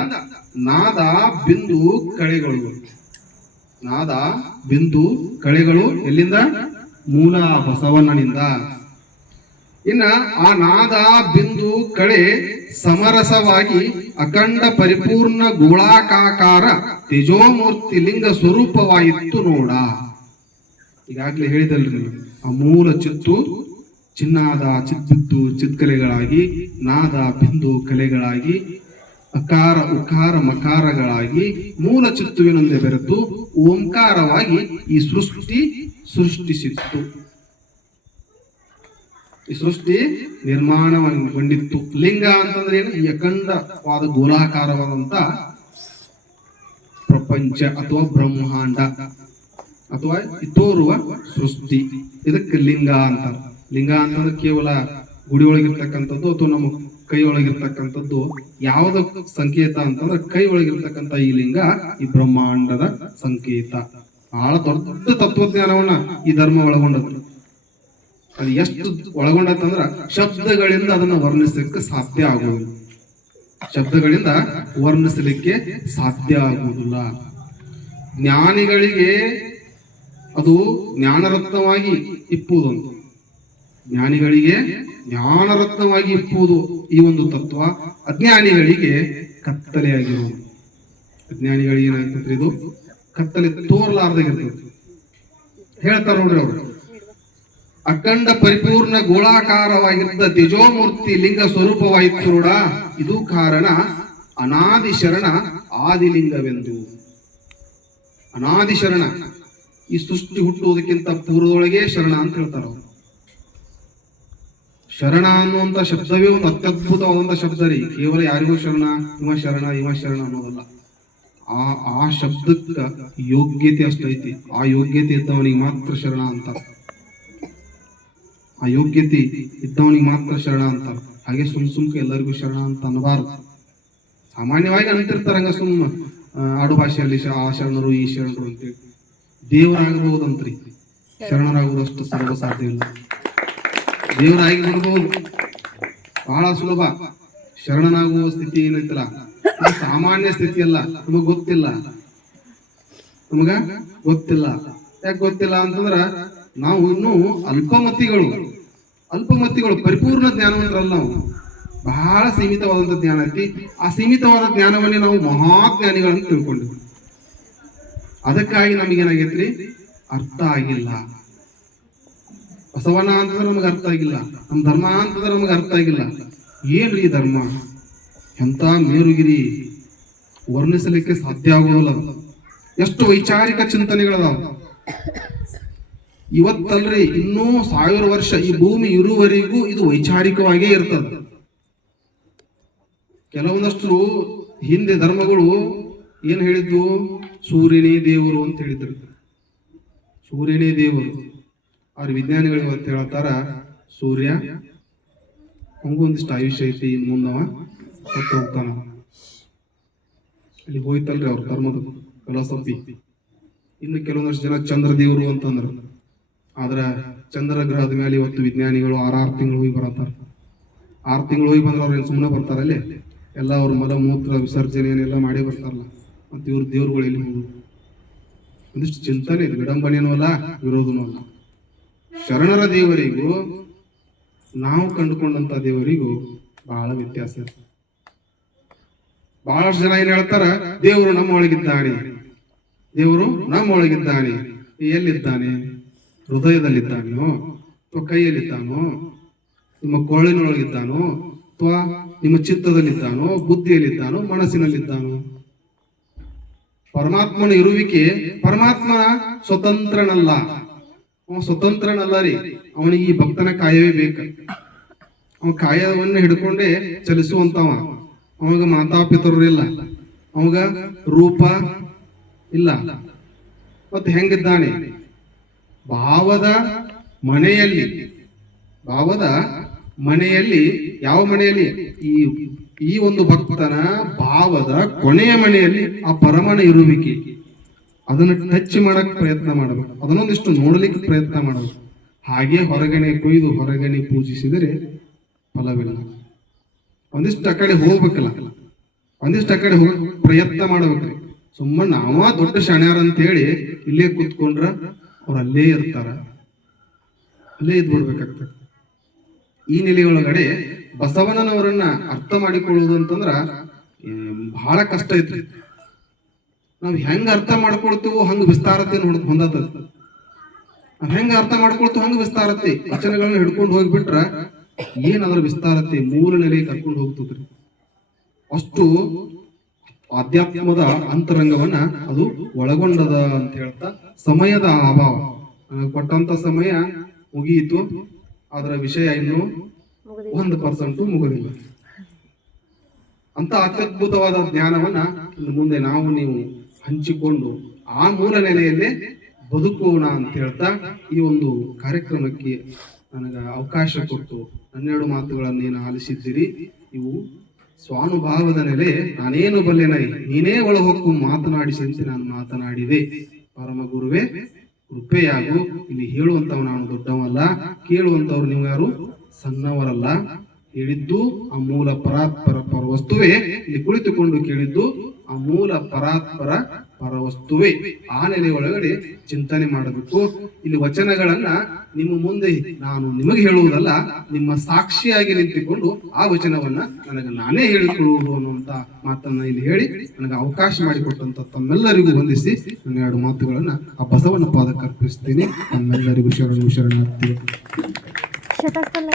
ನಾದ ಬಿಂದು ಕಳೆಗಳು, ನಾದ ಬಿಂದು ಕಳೆಗಳು ಎಲ್ಲಿಂದ? ಮೂಲ ಬಸವಣ್ಣನಿಂದ. ಇನ್ನ ಆ ನಾದ ಬಿಂದು ಕಳೆ ಸಮರಸವಾಗಿ ಅಖಂಡ ಪರಿಪೂರ್ಣ ಗೋಳಾಕಾರ ತೇಜೋಮೂರ್ತಿ ಲಿಂಗ ಸ್ವರೂಪವಾಯಿತು ನೋಡ. ಈಗಾಗಲೇ ಹೇಳಿದಲ್ರಿ, ಆ ಮೂಲ ಚಿತ್ತು ಚಿನ್ನಾದ ಚಿತ್ತಿದ್ದು ಚಿತ್ಕಲೆಗಳಾಗಿ, ನಾದ ಬಿಂದು ಕಲೆಗಳಾಗಿ, ಅಕಾರ ಉಕಾರ ಮಕಾರಗಳಾಗಿ ಮೂಲ ಚಿತ್ತುವಿನೊಂದೇ ಬೆರೆತು ಓಂಕಾರವಾಗಿ ಈ ಸೃಷ್ಟಿಸಿತ್ತು. ಈ ಸೃಷ್ಟಿ ನಿರ್ಮಾಣಗೊಂಡಿತ್ತು. ಲಿಂಗ ಅಂತಂದ್ರೆ ಏನು? ಈ ಅಖಂಡವಾದ ಗೋಲಾಕಾರವಾದಂತ ಪ್ರಪಂಚ ಅಥವಾ ಬ್ರಹ್ಮಾಂಡ ಅಥವಾ ತೋರುವ ಸೃಷ್ಟಿ, ಇದಕ್ಕೆ ಲಿಂಗ ಅಂತ. ಲಿಂಗ ಅಂತಂದ್ರೆ ಕೇವಲ ಗುಡಿ ಒಳಗಿರ್ತಕ್ಕಂಥದ್ದು ಅಥವಾ ನಮ್ಮ ಕೈ ಒಳಗಿರ್ತಕ್ಕಂಥದ್ದು. ಯಾವ್ದ ಸಂಕೇತ ಅಂತಂದ್ರೆ ಕೈ ಒಳಗಿರ್ತಕ್ಕಂಥ ಈ ಲಿಂಗ ಈ ಬ್ರಹ್ಮಾಂಡದ ಸಂಕೇತ. ಬಹಳ ದೊಡ್ಡ ತತ್ವಜ್ಞಾನವನ್ನ ಈ ಧರ್ಮ ಒಳಗೊಂಡದ್ದು. ಅದು ಎಷ್ಟು ಒಳಗೊಂಡಂದ್ರ ಶಬ್ದಗಳಿಂದ ಅದನ್ನ ವರ್ಣಿಸಲಿಕ್ಕೆ ಸಾಧ್ಯ ಆಗುವುದು. ಶಬ್ದಗಳಿಂದ ವರ್ಣಿಸಲಿಕ್ಕೆ ಸಾಧ್ಯ ಆಗುವುದಿಲ್ಲ. ಜ್ಞಾನಿಗಳಿಗೆ ಅದು ಜ್ಞಾನರತ್ನವಾಗಿ ಇಪ್ಪುವುದಂತ. ಜ್ಞಾನಿಗಳಿಗೆ ಜ್ಞಾನರತ್ನವಾಗಿ ಇಪ್ಪುವುದು ಈ ಒಂದು ತತ್ವ, ಅಜ್ಞಾನಿಗಳಿಗೆ ಕತ್ತಲೆಯಾಗಿರುವುದು. ಅಜ್ಞಾನಿಗಳಿಗೆ ಏನಾಗ್ತದೆ, ಇದು ಕತ್ತಲೆ ತೋರ್ಲಾರ್ದಾಗಿರ್ತದೆ. ಹೇಳ್ತಾರೆ ನೋಡ್ರಿ ಅವರು, ಅಖಂಡ ಪರಿಪೂರ್ಣ ಗೋಳಾಕಾರವಾಗಿದ್ದ ತೇಜೋಮೂರ್ತಿ ಲಿಂಗ ಸ್ವರೂಪವಾಯಿತುರುಡ, ಇದು ಕಾರಣ ಅನಾದಿ ಶರಣ ಆದಿಲಿಂಗವೆಂದು. ಅನಾದಿ ಶರಣ, ಈ ಸೃಷ್ಟಿ ಹುಟ್ಟುವುದಕ್ಕಿಂತ ಪೂರ್ವದೊಳಗೆ ಶರಣ ಅಂತ ಹೇಳ್ತಾರ ಅವರು. ಶರಣ ಅನ್ನುವಂತ ಶಬ್ದವೇ ಒಂದು ಅತ್ಯದ್ಭುತವಾದಂತ ಶಬ್ದ ರೀ. ಕೇವಲ ಯಾರಿಗೂ ಶರಣ, ಇವ ಶರಣ ಅನ್ನೋದಲ್ಲ. ಆ ಶಬ್ದಕ್ಕ ಯೋಗ್ಯತೆ ಅಷ್ಟೈತಿ. ಆ ಯೋಗ್ಯತೆ ಇದ್ದವನಿಗೆ ಮಾತ್ರ ಶರಣ ಅಂತ. ಆ ಯೋಗ್ಯತೆ ಇದ್ದವನಿಗೆ ಮಾತ್ರ ಶರಣ ಅಂತ. ಹಾಗೆ ಸುಮ್ಕ ಎಲ್ಲರಿಗೂ ಶರಣ ಅಂತ ಅನ್ನಬಾರದು. ಸಾಮಾನ್ಯವಾಗಿ ಅಂತಿರ್ತಾರ ಹಂಗ ಆಡು ಭಾಷೆಯಲ್ಲಿ ಆ ಶರಣರು ಈ ಶರಣರು ಅಂತೇಳಿ. ದೇವರಾಗಬಹುದಂತ್ರಿ, ಶರಣರಾಗುವುದಷ್ಟು ಸರ್ವ ಸಾಧ್ಯ ಇಲ್ಲ. ದೇವರಾಗಿ ಬರ್ಬಹುದು, ಬಹಳ ಸುಲಭ. ಶರಣನಾಗುವ ಸ್ಥಿತಿ ಏನೈತಲ್ಲ, ಇದು ಸಾಮಾನ್ಯ ಸ್ಥಿತಿ ಅಲ್ಲ. ನಮಗ ಗೊತ್ತಿಲ್ಲ. ಯಾಕೆ ಗೊತ್ತಿಲ್ಲ ಅಂತಂದ್ರ ನಾವು ಇನ್ನೂ ಅಲ್ಪಮತಿಗಳು. ಪರಿಪೂರ್ಣ ಜ್ಞಾನವಂತರಲ್ಲ ನಾವು. ಬಹಳ ಸೀಮಿತವಾದಂತ ಜ್ಞಾನ ಐತಿ. ಆ ಸೀಮಿತವಾದ ಜ್ಞಾನವನ್ನೇ ನಾವು ಮಹಾಜ್ಞಾನಿಗಳಂತ ತಿಳ್ಕೊಂಡಿವಿ. ಅದಕ್ಕಾಗಿ ನಮಗೇನಾಗೈತ್ರಿ, ಅರ್ಥ ಆಗಿಲ್ಲ. ಬಸವಣ್ಣ ಅಂತಂದ್ರೆ ನಮಗೆ ಅರ್ಥ ಆಗಿಲ್ಲ, ನಮ್ಮ ಧರ್ಮ ಅಂತಂದ್ರೆ ನಮಗೆ ಅರ್ಥ ಆಗಿಲ್ಲ. ಏನ್ರಿ ಧರ್ಮ, ಎಂತ ಮೇರುಗಿರಿ, ವರ್ಣಿಸಲಿಕ್ಕೆ ಸಾಧ್ಯ ಆಗೋದಿಲ್ಲ. ಎಷ್ಟು ವೈಚಾರಿಕ ಚಿಂತನೆಗಳದಾವ. ಇವತ್ತಲ್ರಿ, ಇನ್ನೂ 1000 ವರ್ಷ ಈ ಭೂಮಿ ಇರುವವರೆಗೂ ಇದು ವೈಚಾರಿಕವಾಗೇ ಇರ್ತದ. ಕೆಲವೊಂದಷ್ಟು ಹಿಂದೆ ಧರ್ಮಗಳು ಏನ್ ಹೇಳಿದ್ವು, ಸೂರ್ಯನೇ ದೇವರು ಅಂತ ಹೇಳಿದ್ರು. ಸೂರ್ಯನೇ ದೇವರು. ಅವ್ರ ವಿಜ್ಞಾನಿಗಳು ಇವತ್ತು ಹೇಳ್ತಾರ, ಸೂರ್ಯ ಹಂಗೂ ಒಂದಿಷ್ಟು ಆಯುಷ್ಯ ಐತಿ, ಮುಂದವ ಸತ್ತು ಹೋಗ್ತಾನ. ಇಲ್ಲಿ ಹೋಯ್ತಲ್ರಿ ಅವ್ರ ಧರ್ಮದ ಫಿಲಾಸಫಿ. ಇನ್ನು ಕೆಲವೊಂದಷ್ಟು ಜನ ಚಂದ್ರ ದೇವರು ಅಂತಂದ್ರು. ಆದ್ರ ಚಂದ್ರ ಗ್ರಹದ ಮೇಲೆ ಇವತ್ತು ವಿಜ್ಞಾನಿಗಳು 6 ತಿಂಗಳು ಹೋಗಿ ಬರತ್ತಾರ. 6 ತಿಂಗಳು ಹೋಗಿ ಬಂದ್ರೆ ಅವ್ರು ಸುಮ್ಮನೆ ಬರ್ತಾರಲ್ಲಿ, ಎಲ್ಲ ಅವ್ರ ಮಲ ಮೂತ್ರ ವಿಸರ್ಜನೆಯನ್ನೆಲ್ಲ ಮಾಡೇ ಬರ್ತಾರಲ್ಲ. ಮತ್ತೆ ಇವ್ರ ದೇವ್ರುಗಳು ಎಲ್ಲಿ ಹೋಗುದು? ಒಂದಿಷ್ಟು ಚಿಂತನೆ ಇದೆ. ವಿಡಂಬನೆಯೂ ಅಲ್ಲ, ವಿರೋಧನೂ ಅಲ್ಲ. ಶರಣರ ದೇವರಿಗೂ ನಾವು ಕಂಡುಕೊಂಡಂತ ದೇವರಿಗೂ ಬಹಳ ವ್ಯತ್ಯಾಸ ಇದೆ. ಬಹಳಷ್ಟು ಜನ ಏನ್ ಹೇಳ್ತಾರ, ದೇವರು ನಮ್ಮ ಒಳಗಿದ್ದಾನೆ, ದೇವರು ನಮ್ಮ ಒಳಗಿದ್ದಾನೆ. ಎಲ್ಲಿದ್ದಾನೆ? ಹೃದಯದಲ್ಲಿದ್ದಾನೋ ಅಥವಾ ಕೈಯಲ್ಲಿದ್ದಾನೋ, ನಿಮ್ಮ ಕೊಳ್ಳಿನೊಳಗಿದ್ದಾನೋ ಅಥವಾ ನಿಮ್ಮ ಚಿತ್ತದಲ್ಲಿದ್ದಾನೋ, ಬುದ್ಧಿಯಲ್ಲಿದ್ದಾನೋ, ಮನಸ್ಸಿನಲ್ಲಿದ್ದಾನೋ? ಪರಮಾತ್ಮನ ಇರುವಿಕೆ, ಪರಮಾತ್ಮ ಸ್ವತಂತ್ರನಲ್ಲ. ಅವ ಸ್ವತಂತ್ರನಲ್ಲ ರೀ. ಅವನಿಗೆ ಈ ಭಕ್ತನ ಕಾಯವೇ ಬೇಕು. ಅವ ಕಾಯವನ್ನು ಹಿಡ್ಕೊಂಡೇ ಚಲಿಸುವಂತವ. ಅವಾಗ ಮಾತಾಪಿತರು ಇಲ್ಲ, ಅವಾಗ ರೂಪ ಇಲ್ಲ. ಮತ್ತೆ ಹೆಂಗಿದ್ದಾನೆ? ಭಾವದ ಮನೆಯಲ್ಲಿ. ಯಾವ ಮನೆಯಲ್ಲಿ? ಈ ಒಂದು ಭಕ್ತನ ಭಾವದ ಕೊನೆಯ ಮನೆಯಲ್ಲಿ ಆ ಪರಮನ ಇರುವಿಕೆ. ಅದನ್ನು ಟಚ್ ಮಾಡಕ್ ಪ್ರಯತ್ನ ಮಾಡಬೇಕು, ಅದನ್ನೊಂದಿಷ್ಟು ನೋಡ್ಲಿಕ್ಕೆ ಪ್ರಯತ್ನ ಮಾಡಬೇಕು. ಹಾಗೆ ಹೊರಗಣೆ ಕೊಯ್ದು ಹೊರಗಣೆ ಪೂಜಿಸಿದರೆ ಫಲವಿಲ್ಲ. ಒಂದಿಷ್ಟು ಆ ಕಡೆ ಹೋಗ್ಬೇಕಲ್ಲ, ಒಂದಿಷ್ಟು ಆ ಕಡೆ ಹೋಗ ಪ್ರಯತ್ನ ಮಾಡ್ಬೇಕ್ರಿ. ಸುಮ್ಮನೆ ನಾವ ದೊಡ್ಡ ಶಣ್ಯಾರ ಅಂತ ಹೇಳಿ ಇಲ್ಲೇ ಕೂತ್ಕೊಂಡ್ರ ಅವ್ರು ಅಲ್ಲೇ ಇರ್ತಾರ, ಅಲ್ಲೇ ಇದ್ಬಿಡ್ಬೇಕಾಗ್ತದೆ. ಈ ನೆಲೆಯೊಳಗಡೆ ಬಸವಣ್ಣನವರನ್ನ ಅರ್ಥ ಮಾಡಿಕೊಳ್ಳುವುದು ಅಂತಂದ್ರ ಬಹಳ ಕಷ್ಟ ಐತ್ರಿ. ನಾವ್ ಹೆಂಗ ಅರ್ಥ ಮಾಡ್ಕೊಳ್ತೀವೋ ಹಂಗ ವಿಸ್ತಾರತೆ ಹೊಂದತ. ನಾವ್ ಹೆಂಗ ಅರ್ಥ ಮಾಡ್ಕೊಳ್ತೀವೋ ಹಂಗ ವಿಸ್ತಾರತೆ. ವಚನಗಳನ್ನ ಹಿಡ್ಕೊಂಡು ಹೋಗ್ಬಿಟ್ರ ಏನಾದ್ರ ವಿಸ್ತಾರತೆ ಮೂಲ ನೆಲೆಗೆ ಕರ್ಕೊಂಡು ಹೋಗ್ತದ್ರಿ. ಅಷ್ಟು ಆಧ್ಯಾತ್ಮದ ಅಂತರಂಗವನ್ನ ಅದು ಒಳಗೊಂಡದ ಅಂತ ಹೇಳ್ತಾ, ಸಮಯದ ಅಭಾವ, ನನಗೆ ಕೊಟ್ಟಂತ ಸಮಯ ಮುಗಿಯಿತು, ಅದರ ವಿಷಯ ಇನ್ನು 1% ಮುಗಿದಿಲ್ಲ. ಅಂತ ಅತ್ಯದ್ಭುತವಾದ ಜ್ಞಾನವನ್ನ ಮುಂದೆ ನಾವು ನೀವು ಹಂಚಿಕೊಂಡು ಆ ಮೂಲ ನೆಲೆಯಲ್ಲೇ ಬದುಕೋಣ ಅಂತ ಹೇಳ್ತಾ, ಈ ಒಂದು ಕಾರ್ಯಕ್ರಮಕ್ಕೆ ನನಗೆ ಅವಕಾಶ ಕೊಟ್ಟು 12 ಮಾತುಗಳನ್ನೇನು ಆಲಿಸಿದ್ದೀರಿ. ಇವು ಸ್ವಾನುಭಾವದ ನೆಲೆ. ನಾನೇನು ಬಲ್ಲೆನೈ ನೀನೇ ಒಳಹೊಕ್ಕು ಮಾತನಾಡಿಸಂತೆ ನಾನು ಮಾತನಾಡಿದೆ. ಪರಮ ಗುರುವೇ ಕೃಪೆಯಾಗು. ಇಲ್ಲಿ ಹೇಳುವಂತವ್ ನಾನು ದೊಡ್ಡವಲ್ಲ, ಕೇಳುವಂತವ್ರು ನೀವು ಯಾರು ಸಣ್ಣವರಲ್ಲ. ಹೇಳಿದ್ದು ಆ ಮೂಲ ಪರಾತ್ಪರ ಪರವಸ್ತುವೇ. ಇಲ್ಲಿ ಕುಳಿತುಕೊಂಡು ಕೇಳಿದ್ದು ಆ ಮೂಲ ಪರಾತ್ಪರ ಪರವಸ್ತುವೇ. ಆ ನೆಲೆ ಒಳಗಡೆ ಚಿಂತನೆ ಮಾಡಬೇಕು. ಇಲ್ಲಿ ವಚನಗಳನ್ನ ನಿಮ್ಮ ಮುಂದೆ ನಾನು ನಿಮಗೆ ಹೇಳುವುದಲ್ಲ, ನಿಮ್ಮ ಸಾಕ್ಷಿಯಾಗಿ ನಿಂತುಕೊಂಡು ಆ ವಚನವನ್ನ ನನಗೆ ನಾನೇ ಹೇಳಿಕೊಳ್ಳುವುದು ಅನ್ನುವಂತ ಮಾತನ್ನ ಇಲ್ಲಿ ಹೇಳಿ ನನಗೆ ಅವಕಾಶ ಮಾಡಿಕೊಟ್ಟಂತ ತಮ್ಮೆಲ್ಲರಿಗೂ ವಂದಿಸಿ ನನ್ನ ಎರಡು ಮಾತುಗಳನ್ನ ಆ ಬಸವನ ಪಾದಕ್ಕೆ ಅರ್ಪಿಸ್ತೀನಿ. ತಮ್ಮೆಲ್ಲರಿಗೂ ಶರಣಾರ್ಥಿಗಳು. ಶಟಸ್ಥಲ